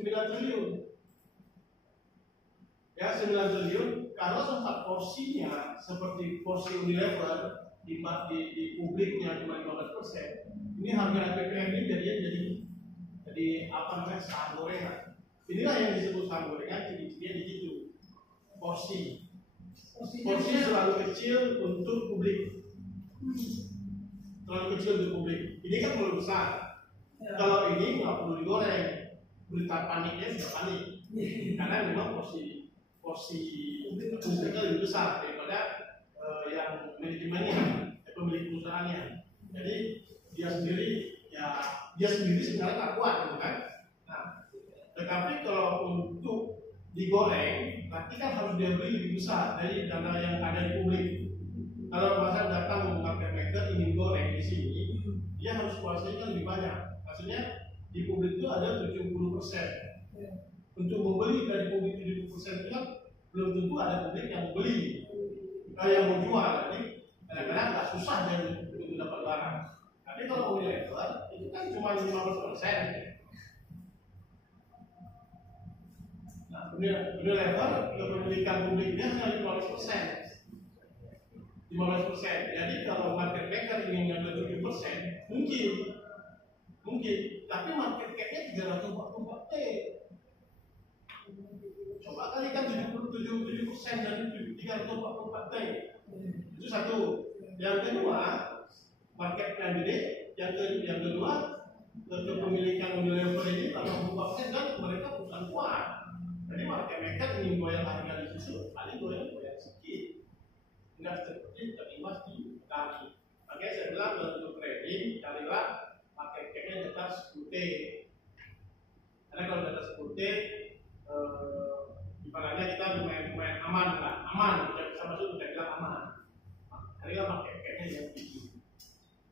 triliun. Ya 9 triliun. Kalau tempat porsinya seperti porsi Unilever di publiknya cuma 15%, ini harga LPPF ini jadi apa namanya saham gorengan. Inilah yang disebut saham gorengan, ciri-cirinya di situ. Porsi selalu kecil untuk publik. Terlalu kecil untuk publik. Ini kan terlalu besar. Kalau ini nggak perlu digoreng, berita paniknya sudah panik. Karena memang porsi publiknya lebih besar daripada yang manajemennya, pemilik perusahaannya. Jadi dia sendiri sebenarnya tak kuat, gitu kan? Nah, tetapi kalau untuk digoreng, berarti kan harus dia beli lebih besar dari dana yang ada di publik. Kalau masa datang market maker ingin goreng di sini, dia harus kuasainya lebih banyak. Maksudnya di publik itu ada 70%. Untuk membeli dari publik 70% itu kan belum tentu ada publik yang beli, yang mau jual. Jadi kadang-kadang agak susah dari untuk dapat barang. Tapi kalau Unilever itu kan cuma 15%. Unilever kepemilikan publiknya hanya 15%. Jadi kalau market maker ingin ngambil 7%, mungkin. Tapi market cap-nya 344 T. Coba kalikan 77% dari 344 T. Itu satu. Yang kedua, market yang gede. Yang kedua, kepemilikan Unilever ini kalau 4% kan mereka perusahaan kuat. Jadi market maker ingin goyang harga di situ, paling goyang sedikit. Enggak seperti terimbas di kami. Makanya saya bilang untuk trading, carilah market cap-nya di atas 10 T. Karena kalau di atas 10 T, ibaratnya kita lumayan aman lah, kita bisa masuk, kita bilang aman. Carilah market cap-nya yang tinggi.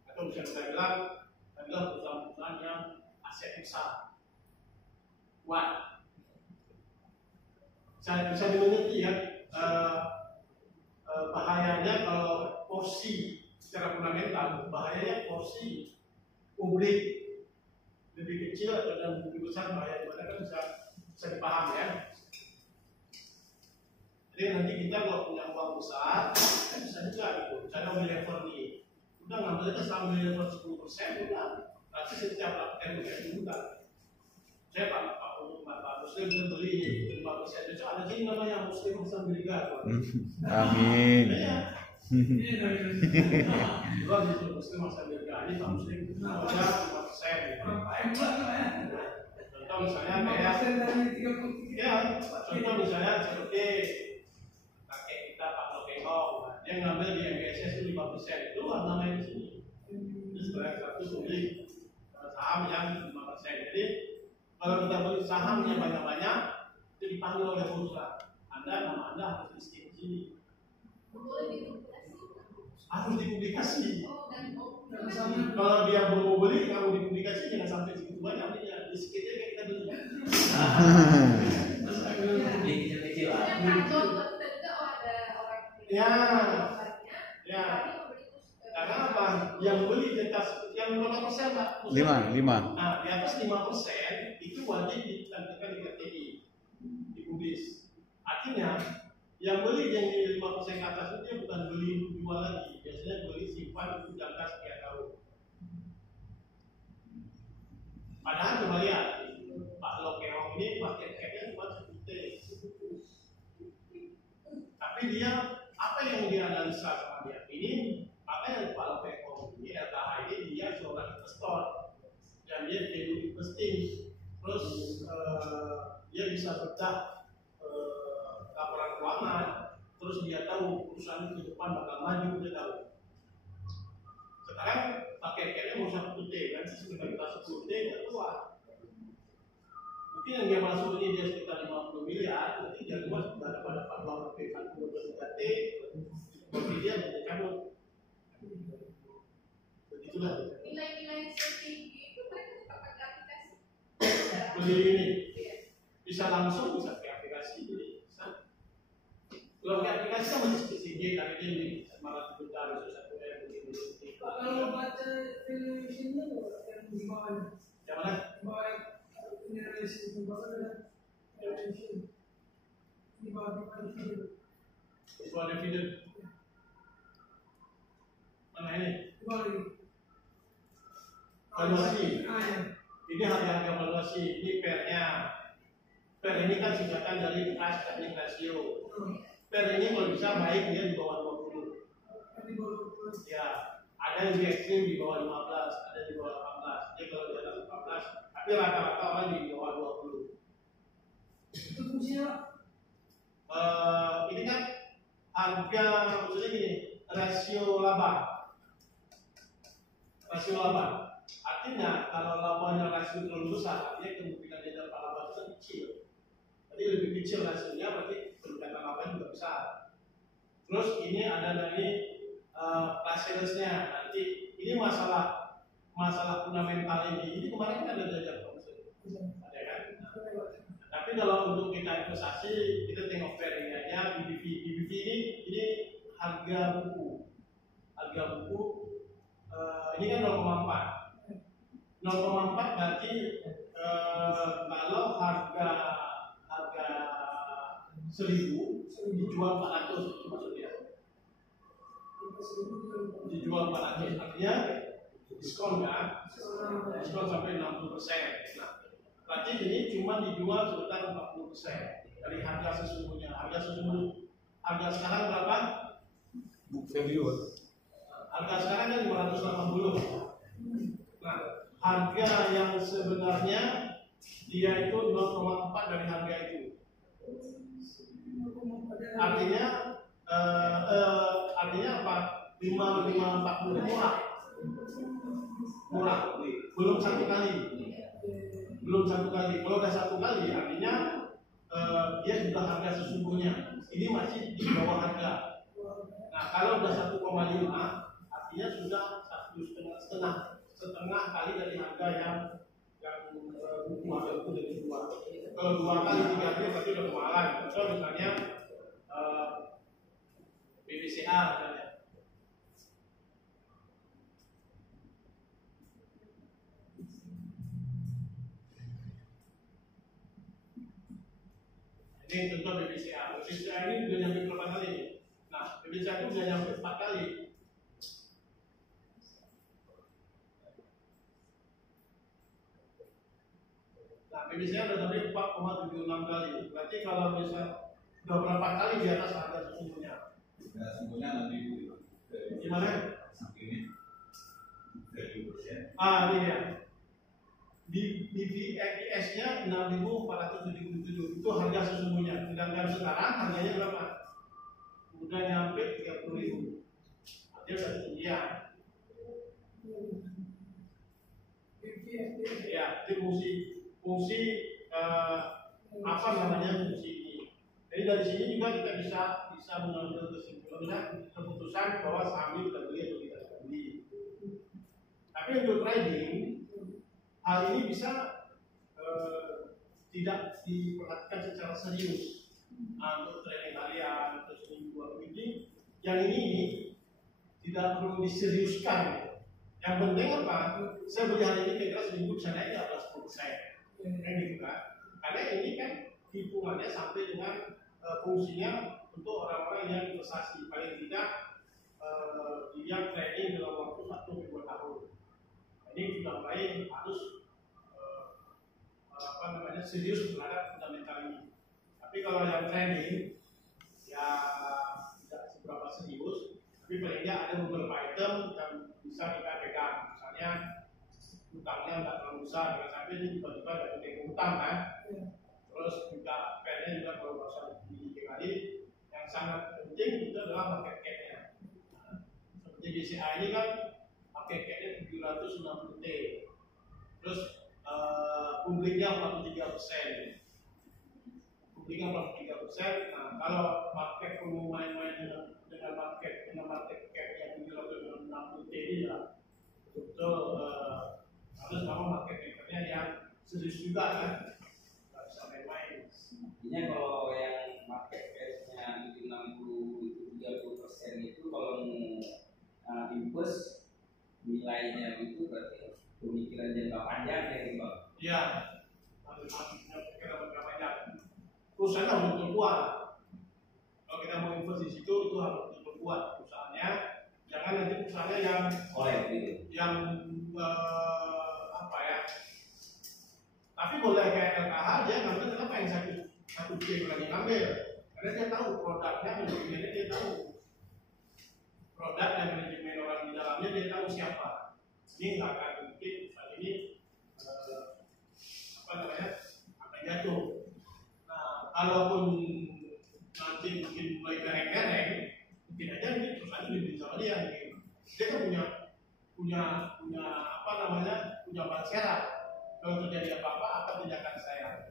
Atau bisa kita bilang, carilah perusahaan-perusahaan yang aset besar, kuat. Bisa dimengerti ya. Bahayanya kalau porsi secara fundamental, bahayanya porsi publik lebih kecil dan lebih besar, bahaya gimana kan bisa dipahami ya. Jadi nanti kita kalau punya uang besar, kan bisa juga gitu. Misalnya Unilever nih, udah ngambilnya sama Unilever 10%, udah. Nanti setiap lakukan juga. Saya Pak Muslim beli 5%. Itu ada sih namanya Muslim Alhamdulillah. Amin. Luar itu Muslim Alhamdulillah. Ini Pak Muslim ada 5%. Contoh misalnya kayak contoh misalnya seperti kakek kita Pak Lokehong, dia ngambil di MBSS itu 5%. Itu namanya di sini. Itu sebenarnya 100 beli saham yang 5%. Jadi kalau kita beli saham yang banyak-banyak, itu dipanggil oleh bursa. Nama Anda harus listing di sini. Harus dipublikasi. Kalau dia belum mau beli, kamu dipublikasi jangan sampai segitu banyak. Di sedikitnya kayak kita beli. Beli kecil-kecil lah. Ya. Karena apa? Yang beli di atas yang 5%, Pak. 5. Nah, di atas 5% itu wajib ditentukan di KTI, dipublis. Artinya yang beli yang di 5% ke atas itu dia bukan beli jual lagi, biasanya beli simpan untuk jangka sekian tahun. Padahal coba lihat, Pak Lokehong ini market cap-nya cuma 10 T. Tapi dia apa yang dia analisa sama dia? Ini apa yang Pak Lokehong ini LKH ini dia seorang investor dan dia value investing. Terus dia bisa bedah laporan keuangan, terus dia tahu perusahaan ke depan bakal maju, dia tahu. Sekarang pakai kayaknya mau 1 T, nanti sekitar 10 T nggak keluar. Mungkin yang dia masuk ini dia sekitar 50 miliar, nanti dia keluar sudah dapat uang P 1 T, berarti dia bisa cabut. Begitulah. Nilai-nilai setinggi itu mereka tetap pakai aplikasi. Beli ini bisa langsung, bisa pakai aplikasi, bisa. Kalau pakai aplikasi Pasti kan masih sedikit, kali ini 500 juta, bisa 1 M begitu. Kalau baca televisionnya yang di bawahnya, Yang mana? di bawah ini relasi di bawah ada television, di bawah video, Sebuah dividen. Mana ini? di bawah ini. Valuasi. Ya. Ini harga-harga valuasi. Ini pernya. Per ini kan singkatan dari cash earning ratio. Per ini kalau bisa baik dia di bawah 20. Di bawah Ya, ada yang lebih ekstrim di bawah 15, ada di bawah 18. Jadi kalau di atas 14, tapi rata-rata orang di bawah 20. itu fungsinya Ini kan harga, maksudnya gini, rasio laba. Rasio laba. Artinya kalau labanya rasio terlalu besar, artinya kemungkinan dia dapat laba itu kecil. Jadi lebih kecil rasionya, berarti peningkatan laba juga besar. Terus ini ada dari rasionalnya. Nanti ini masalah fundamental ini kemarin kan ada belajar ada kan? Tapi kalau untuk kita investasi, kita tengok pairing aja. BBV ini harga buku. Harga buku ini kan 0,4. 0,4 berarti kalau harga 1000 dijual 400 itu maksudnya. Dijual 400 artinya diskon kan? Diskon sampai 60%. Nah, berarti ini cuma dijual sekitar 40% dari harga sesungguhnya. Harga sekarang berapa? Book value. Harga sekarang kan 580. Nah, harga yang sebenarnya dia itu 0,4 dari harga itu. Artinya apa? 540 murah. Belum satu kali. Kalau udah satu kali artinya dia sudah harga sesungguhnya. Ini masih di bawah harga. Nah, kalau udah 1,5 artinya sudah 1,5 kali dari harga yang buku harga itu jadi 2. Kalau 2 kali 3 kali berarti udah kemahalan. Contoh misalnya BBCA misalnya. Ini contoh BBCA. BBCA ini sudah nyampe berapa kali nih? Nah, BBCA itu sudah nyampe 4 kali. Nah, BBCA sudah sampai 4,76 kali. Berarti kalau bisa sudah berapa kali di atas harga sesungguhnya? Ya, sesungguhnya 6.000 itu. Gimana? Sampingnya 30%. Ini dia. Di VIS-nya 6.477 itu harga sesungguhnya. Sedangkan sekarang harganya berapa? Udah nyampe 30.000. Artinya sudah ketinggian. Ya, itu fungsi apa namanya fungsi ini. Jadi dari sini juga kita bisa mengambil kesimpulan keputusan bahwa saham ini kita beli atau tidak beli. Tapi untuk trading hal ini bisa tidak diperhatikan secara serius. Untuk trading harian atau seminggu 2 minggu, yang ini tidak perlu diseriuskan. Yang penting apa? Saya beli hari ini kira-kira seminggu bisa naik di atas 10%. Kan gitu kan? Karena ini kan hitungannya sampai dengan fungsinya untuk orang-orang yang investasi. Paling tidak dia trading dalam waktu 1-2 tahun. Ini sudah mulai harus serius terhadap fundamental ini. Tapi kalau yang trading ya tidak seberapa serius, tapi paling tidak ada beberapa item yang bisa kita pegang. Misalnya utangnya nggak terlalu besar, jangan sampai ini tiba-tiba ada penting utang kan. Terus juga pernya juga kalau nggak usah dipilih kali. Yang sangat penting itu adalah market cap-nya. Seperti BCA ini kan market cap-nya 760 T. Terus publiknya 43%. Publiknya 43%. Nah, kalau market perlu main-main dengan market cap yang 760 T ini ya betul harus sama market cap-nya yang serius juga kan. Nggak bisa main-main. Artinya kalau yang market cap-nya 60 nilainya itu berarti pemikiran jangka panjang ya gitu Bang. Iya, maksudnya pikiran jangka panjang. Perusahaan harus diperkuat. Kalau kita mau invest di situ itu harus diperkuat perusahaannya. Jangan nanti perusahaannya yang apa ya? Tapi boleh kayak LKH dia ngambil kenapa yang satu tim lagi ngambil? Karena dia tahu produknya, manajemennya dia tahu. Produk dan manajemen orang di dalamnya dia tahu siapa. Ini nggak akan mungkin misalnya ini apa namanya akan jatuh. Nah, kalaupun nanti mungkin mulai gereng-gereng, mungkin aja ini perusahaan dibeli sama dia. Dia kan punya apa namanya punya ban serap. Kalau terjadi apa-apa tindakan saya.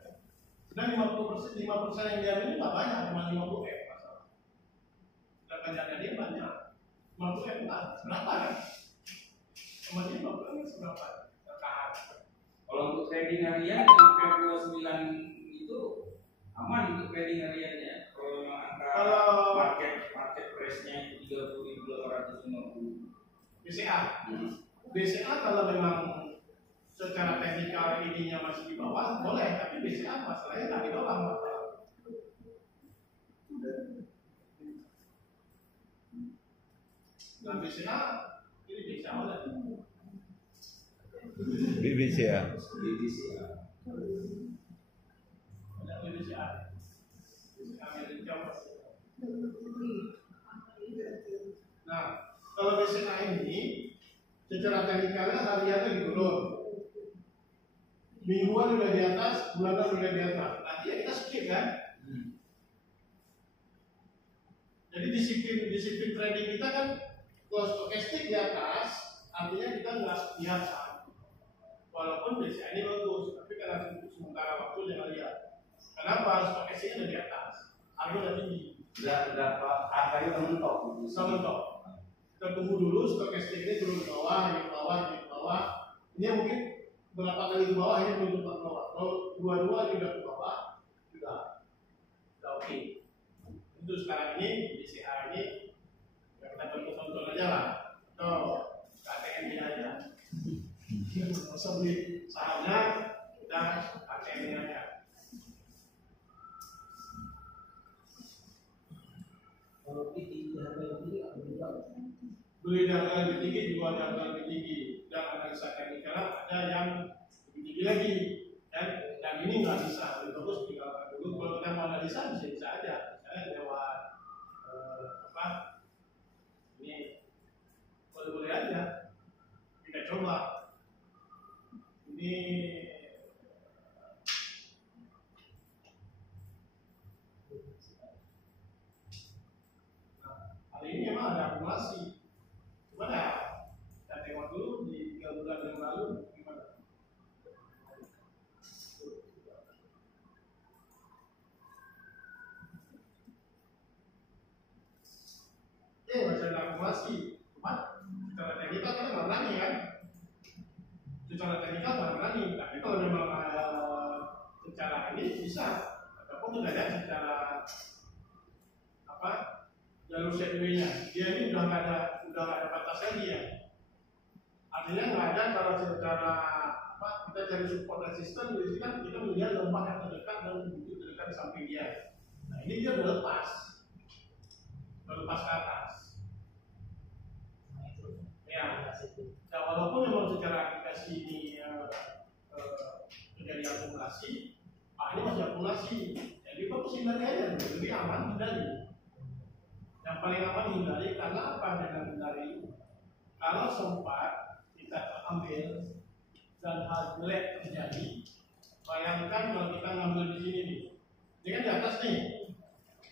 Dan 5% yang dia ambil nggak banyak, cuma 50 M masalah. Sedangkan dana dia banyak, 50 M berapa kan? Cuma 50 M seberapa? Tertahan. Kalau untuk trading harian yang P29 itu aman untuk trading hariannya. Kalau memang angka market price-nya itu 30.850. BCA. BCA kalau memang secara teknikal ininya masih di bawah boleh, tapi BCA masalahnya nggak di bawah. Nah BCA ini BCA mana? BBCA. Ada BCA. Amerika masih. Nah kalau BCA ini secara teknikalnya hariannya diturun. Mingguan udah di atas, bulanan udah di atas. Nanti ya kita skip kan? Jadi disiplin trading kita kan kalau stokastik di atas, artinya kita nggak lihat saham. Walaupun BCA ini bagus, tapi karena sementara waktu jangan lihat. Kenapa? Stokastiknya udah di atas, harga udah tinggi. Berapa harganya mentok? Mentok. Kita tunggu dulu stokastik ini turun ke bawah, di bawah. Ini mungkin berapa kali ke bawah ini belum sempat ke bawah. Kalau dua-dua juga ke bawah, sudah oke. Itu sekarang ini BCA ini ya kita tonton aja lah. Atau KTM aja. Nggak usah beli sahamnya, kita KTM aja. Kalau di harga yang tinggi atau juga Beli harga lebih tinggi, jual harga lebih tinggi. Dan analisa teknikal ada yang lebih tinggi lagi. Dan ini nggak bisa, lebih bagus tinggalkan dulu. Kalau kita mau analisa bisa aja. Misalnya lewat apa? Ini boleh aja. Kita coba. Ini hari ini memang ada akumulasi. Cuman ya, kita tengok dulu di 3 bulan yang lalu gimana. Masih ada akumulasi. Cuman secara teknikal kita nggak berani kan. Secara teknikal nggak berani. Tapi kalau memang secara ini bisa. Ataupun tidak ada secara apa? Jalur setway-nya, dia ini udah nggak ada batas lagi ya. Artinya nggak ada kalau secara apa kita cari support resisten, berarti kan kita melihat lembah yang terdekat dan begitu terdekat di samping dia. Nah ini dia udah lepas ke atas. Ya, nah, walaupun memang secara aplikasi ini terjadi akumulasi, ini masih akumulasi. Jadi bagus hindari aja, lebih aman hindari. Yang paling aman hindari karena apa dengan hindari? Kalau sempat kita terambil dan hal jelek terjadi, bayangkan kalau kita ngambil di sini nih, ini kan di atas nih.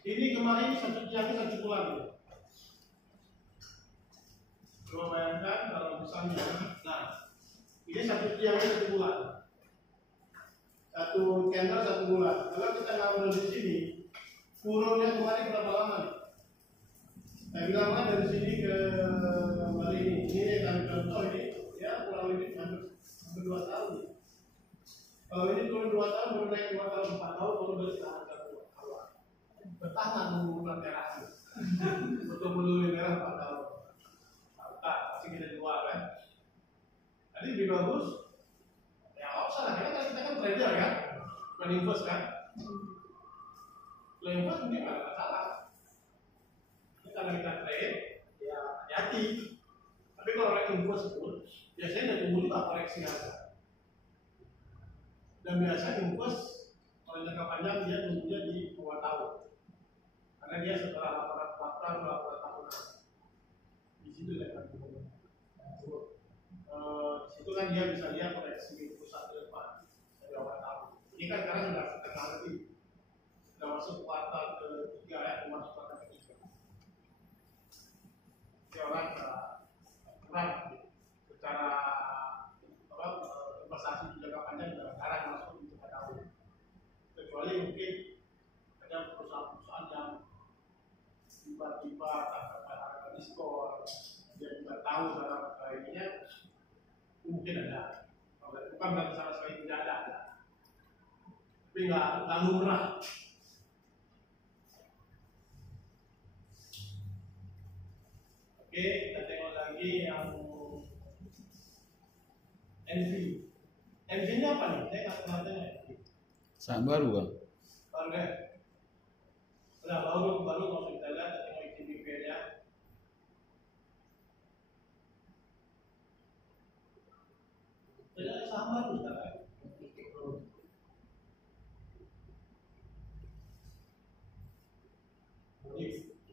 Ini kemarin satu tiangnya 1 bulan. Coba bayangkan kalau misalnya, nah ini satu tiangnya 1 bulan, satu candle 1 bulan. Kalau kita ngambil di sini, turunnya kemarin berapa lama nih? Saya bilang kan dari sini ke kembali ini kan contoh ini ya kurang lebih hampir 2 tahun. Kalau ini turun 2 tahun, turun naik 2 tahun, 4 tahun, kalau dari tahan ke awal. Bertahan menggunakan merah. Betul-betul merah 4 tahun. Pasti kita jual kan. Jadi lebih bagus. Ya nggak usah lah, karena kita kan trader kan, bukan invest kan. Kalau invest mungkin nggak ada masalah. Ini kalau kita trade, ya hati. Tapi kalau orang invest pun, biasanya dari tunggu juga koreksi harga. Dan biasanya invest kalau jangka panjang dia tunggunya di bawah tahun. Karena dia setelah laporan kuartal, laporan tahunan. Di situ ya kan. Di situ kan dia bisa lihat koreksi perusahaan ke depan dari awal tahun. Ini kan sekarang sudah setengah lebih, sudah masuk kuartal ke-3 ya, masuk kuartal ke-3. Jadi orang kurang secara investasi di jangka panjang sudah jarang masuk di tengah tahun. Kecuali mungkin ada perusahaan-perusahaan yang tiba-tiba tanpa harga diskon, dia tidak tahu cara ininya, mungkin ada. Bukan berarti sama sekali tidak ada, tapi nggak lumrah. Oke, kita tengok lagi yang NV. NV ini apa nih? Saya nggak pernah tengok NV. Sangat baru bang. Baru deh. Udah baru kalau kita lihat tengok ITBP nya. Tidak sama tuh sekarang.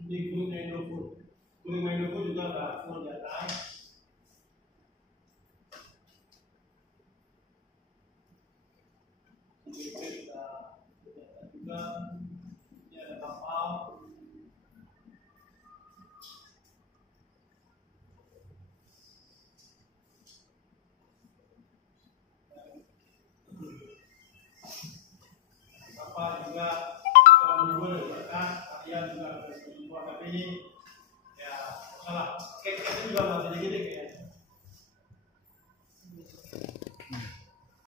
Ini grupnya Indofood. Grupnya Indofood juga udah full di atas. ITBP kita juga. Ini ada kapal. Kapal juga dalam minggu berkah, karya juga ada sebuah tapi ya salah. Kek itu juga masih gede.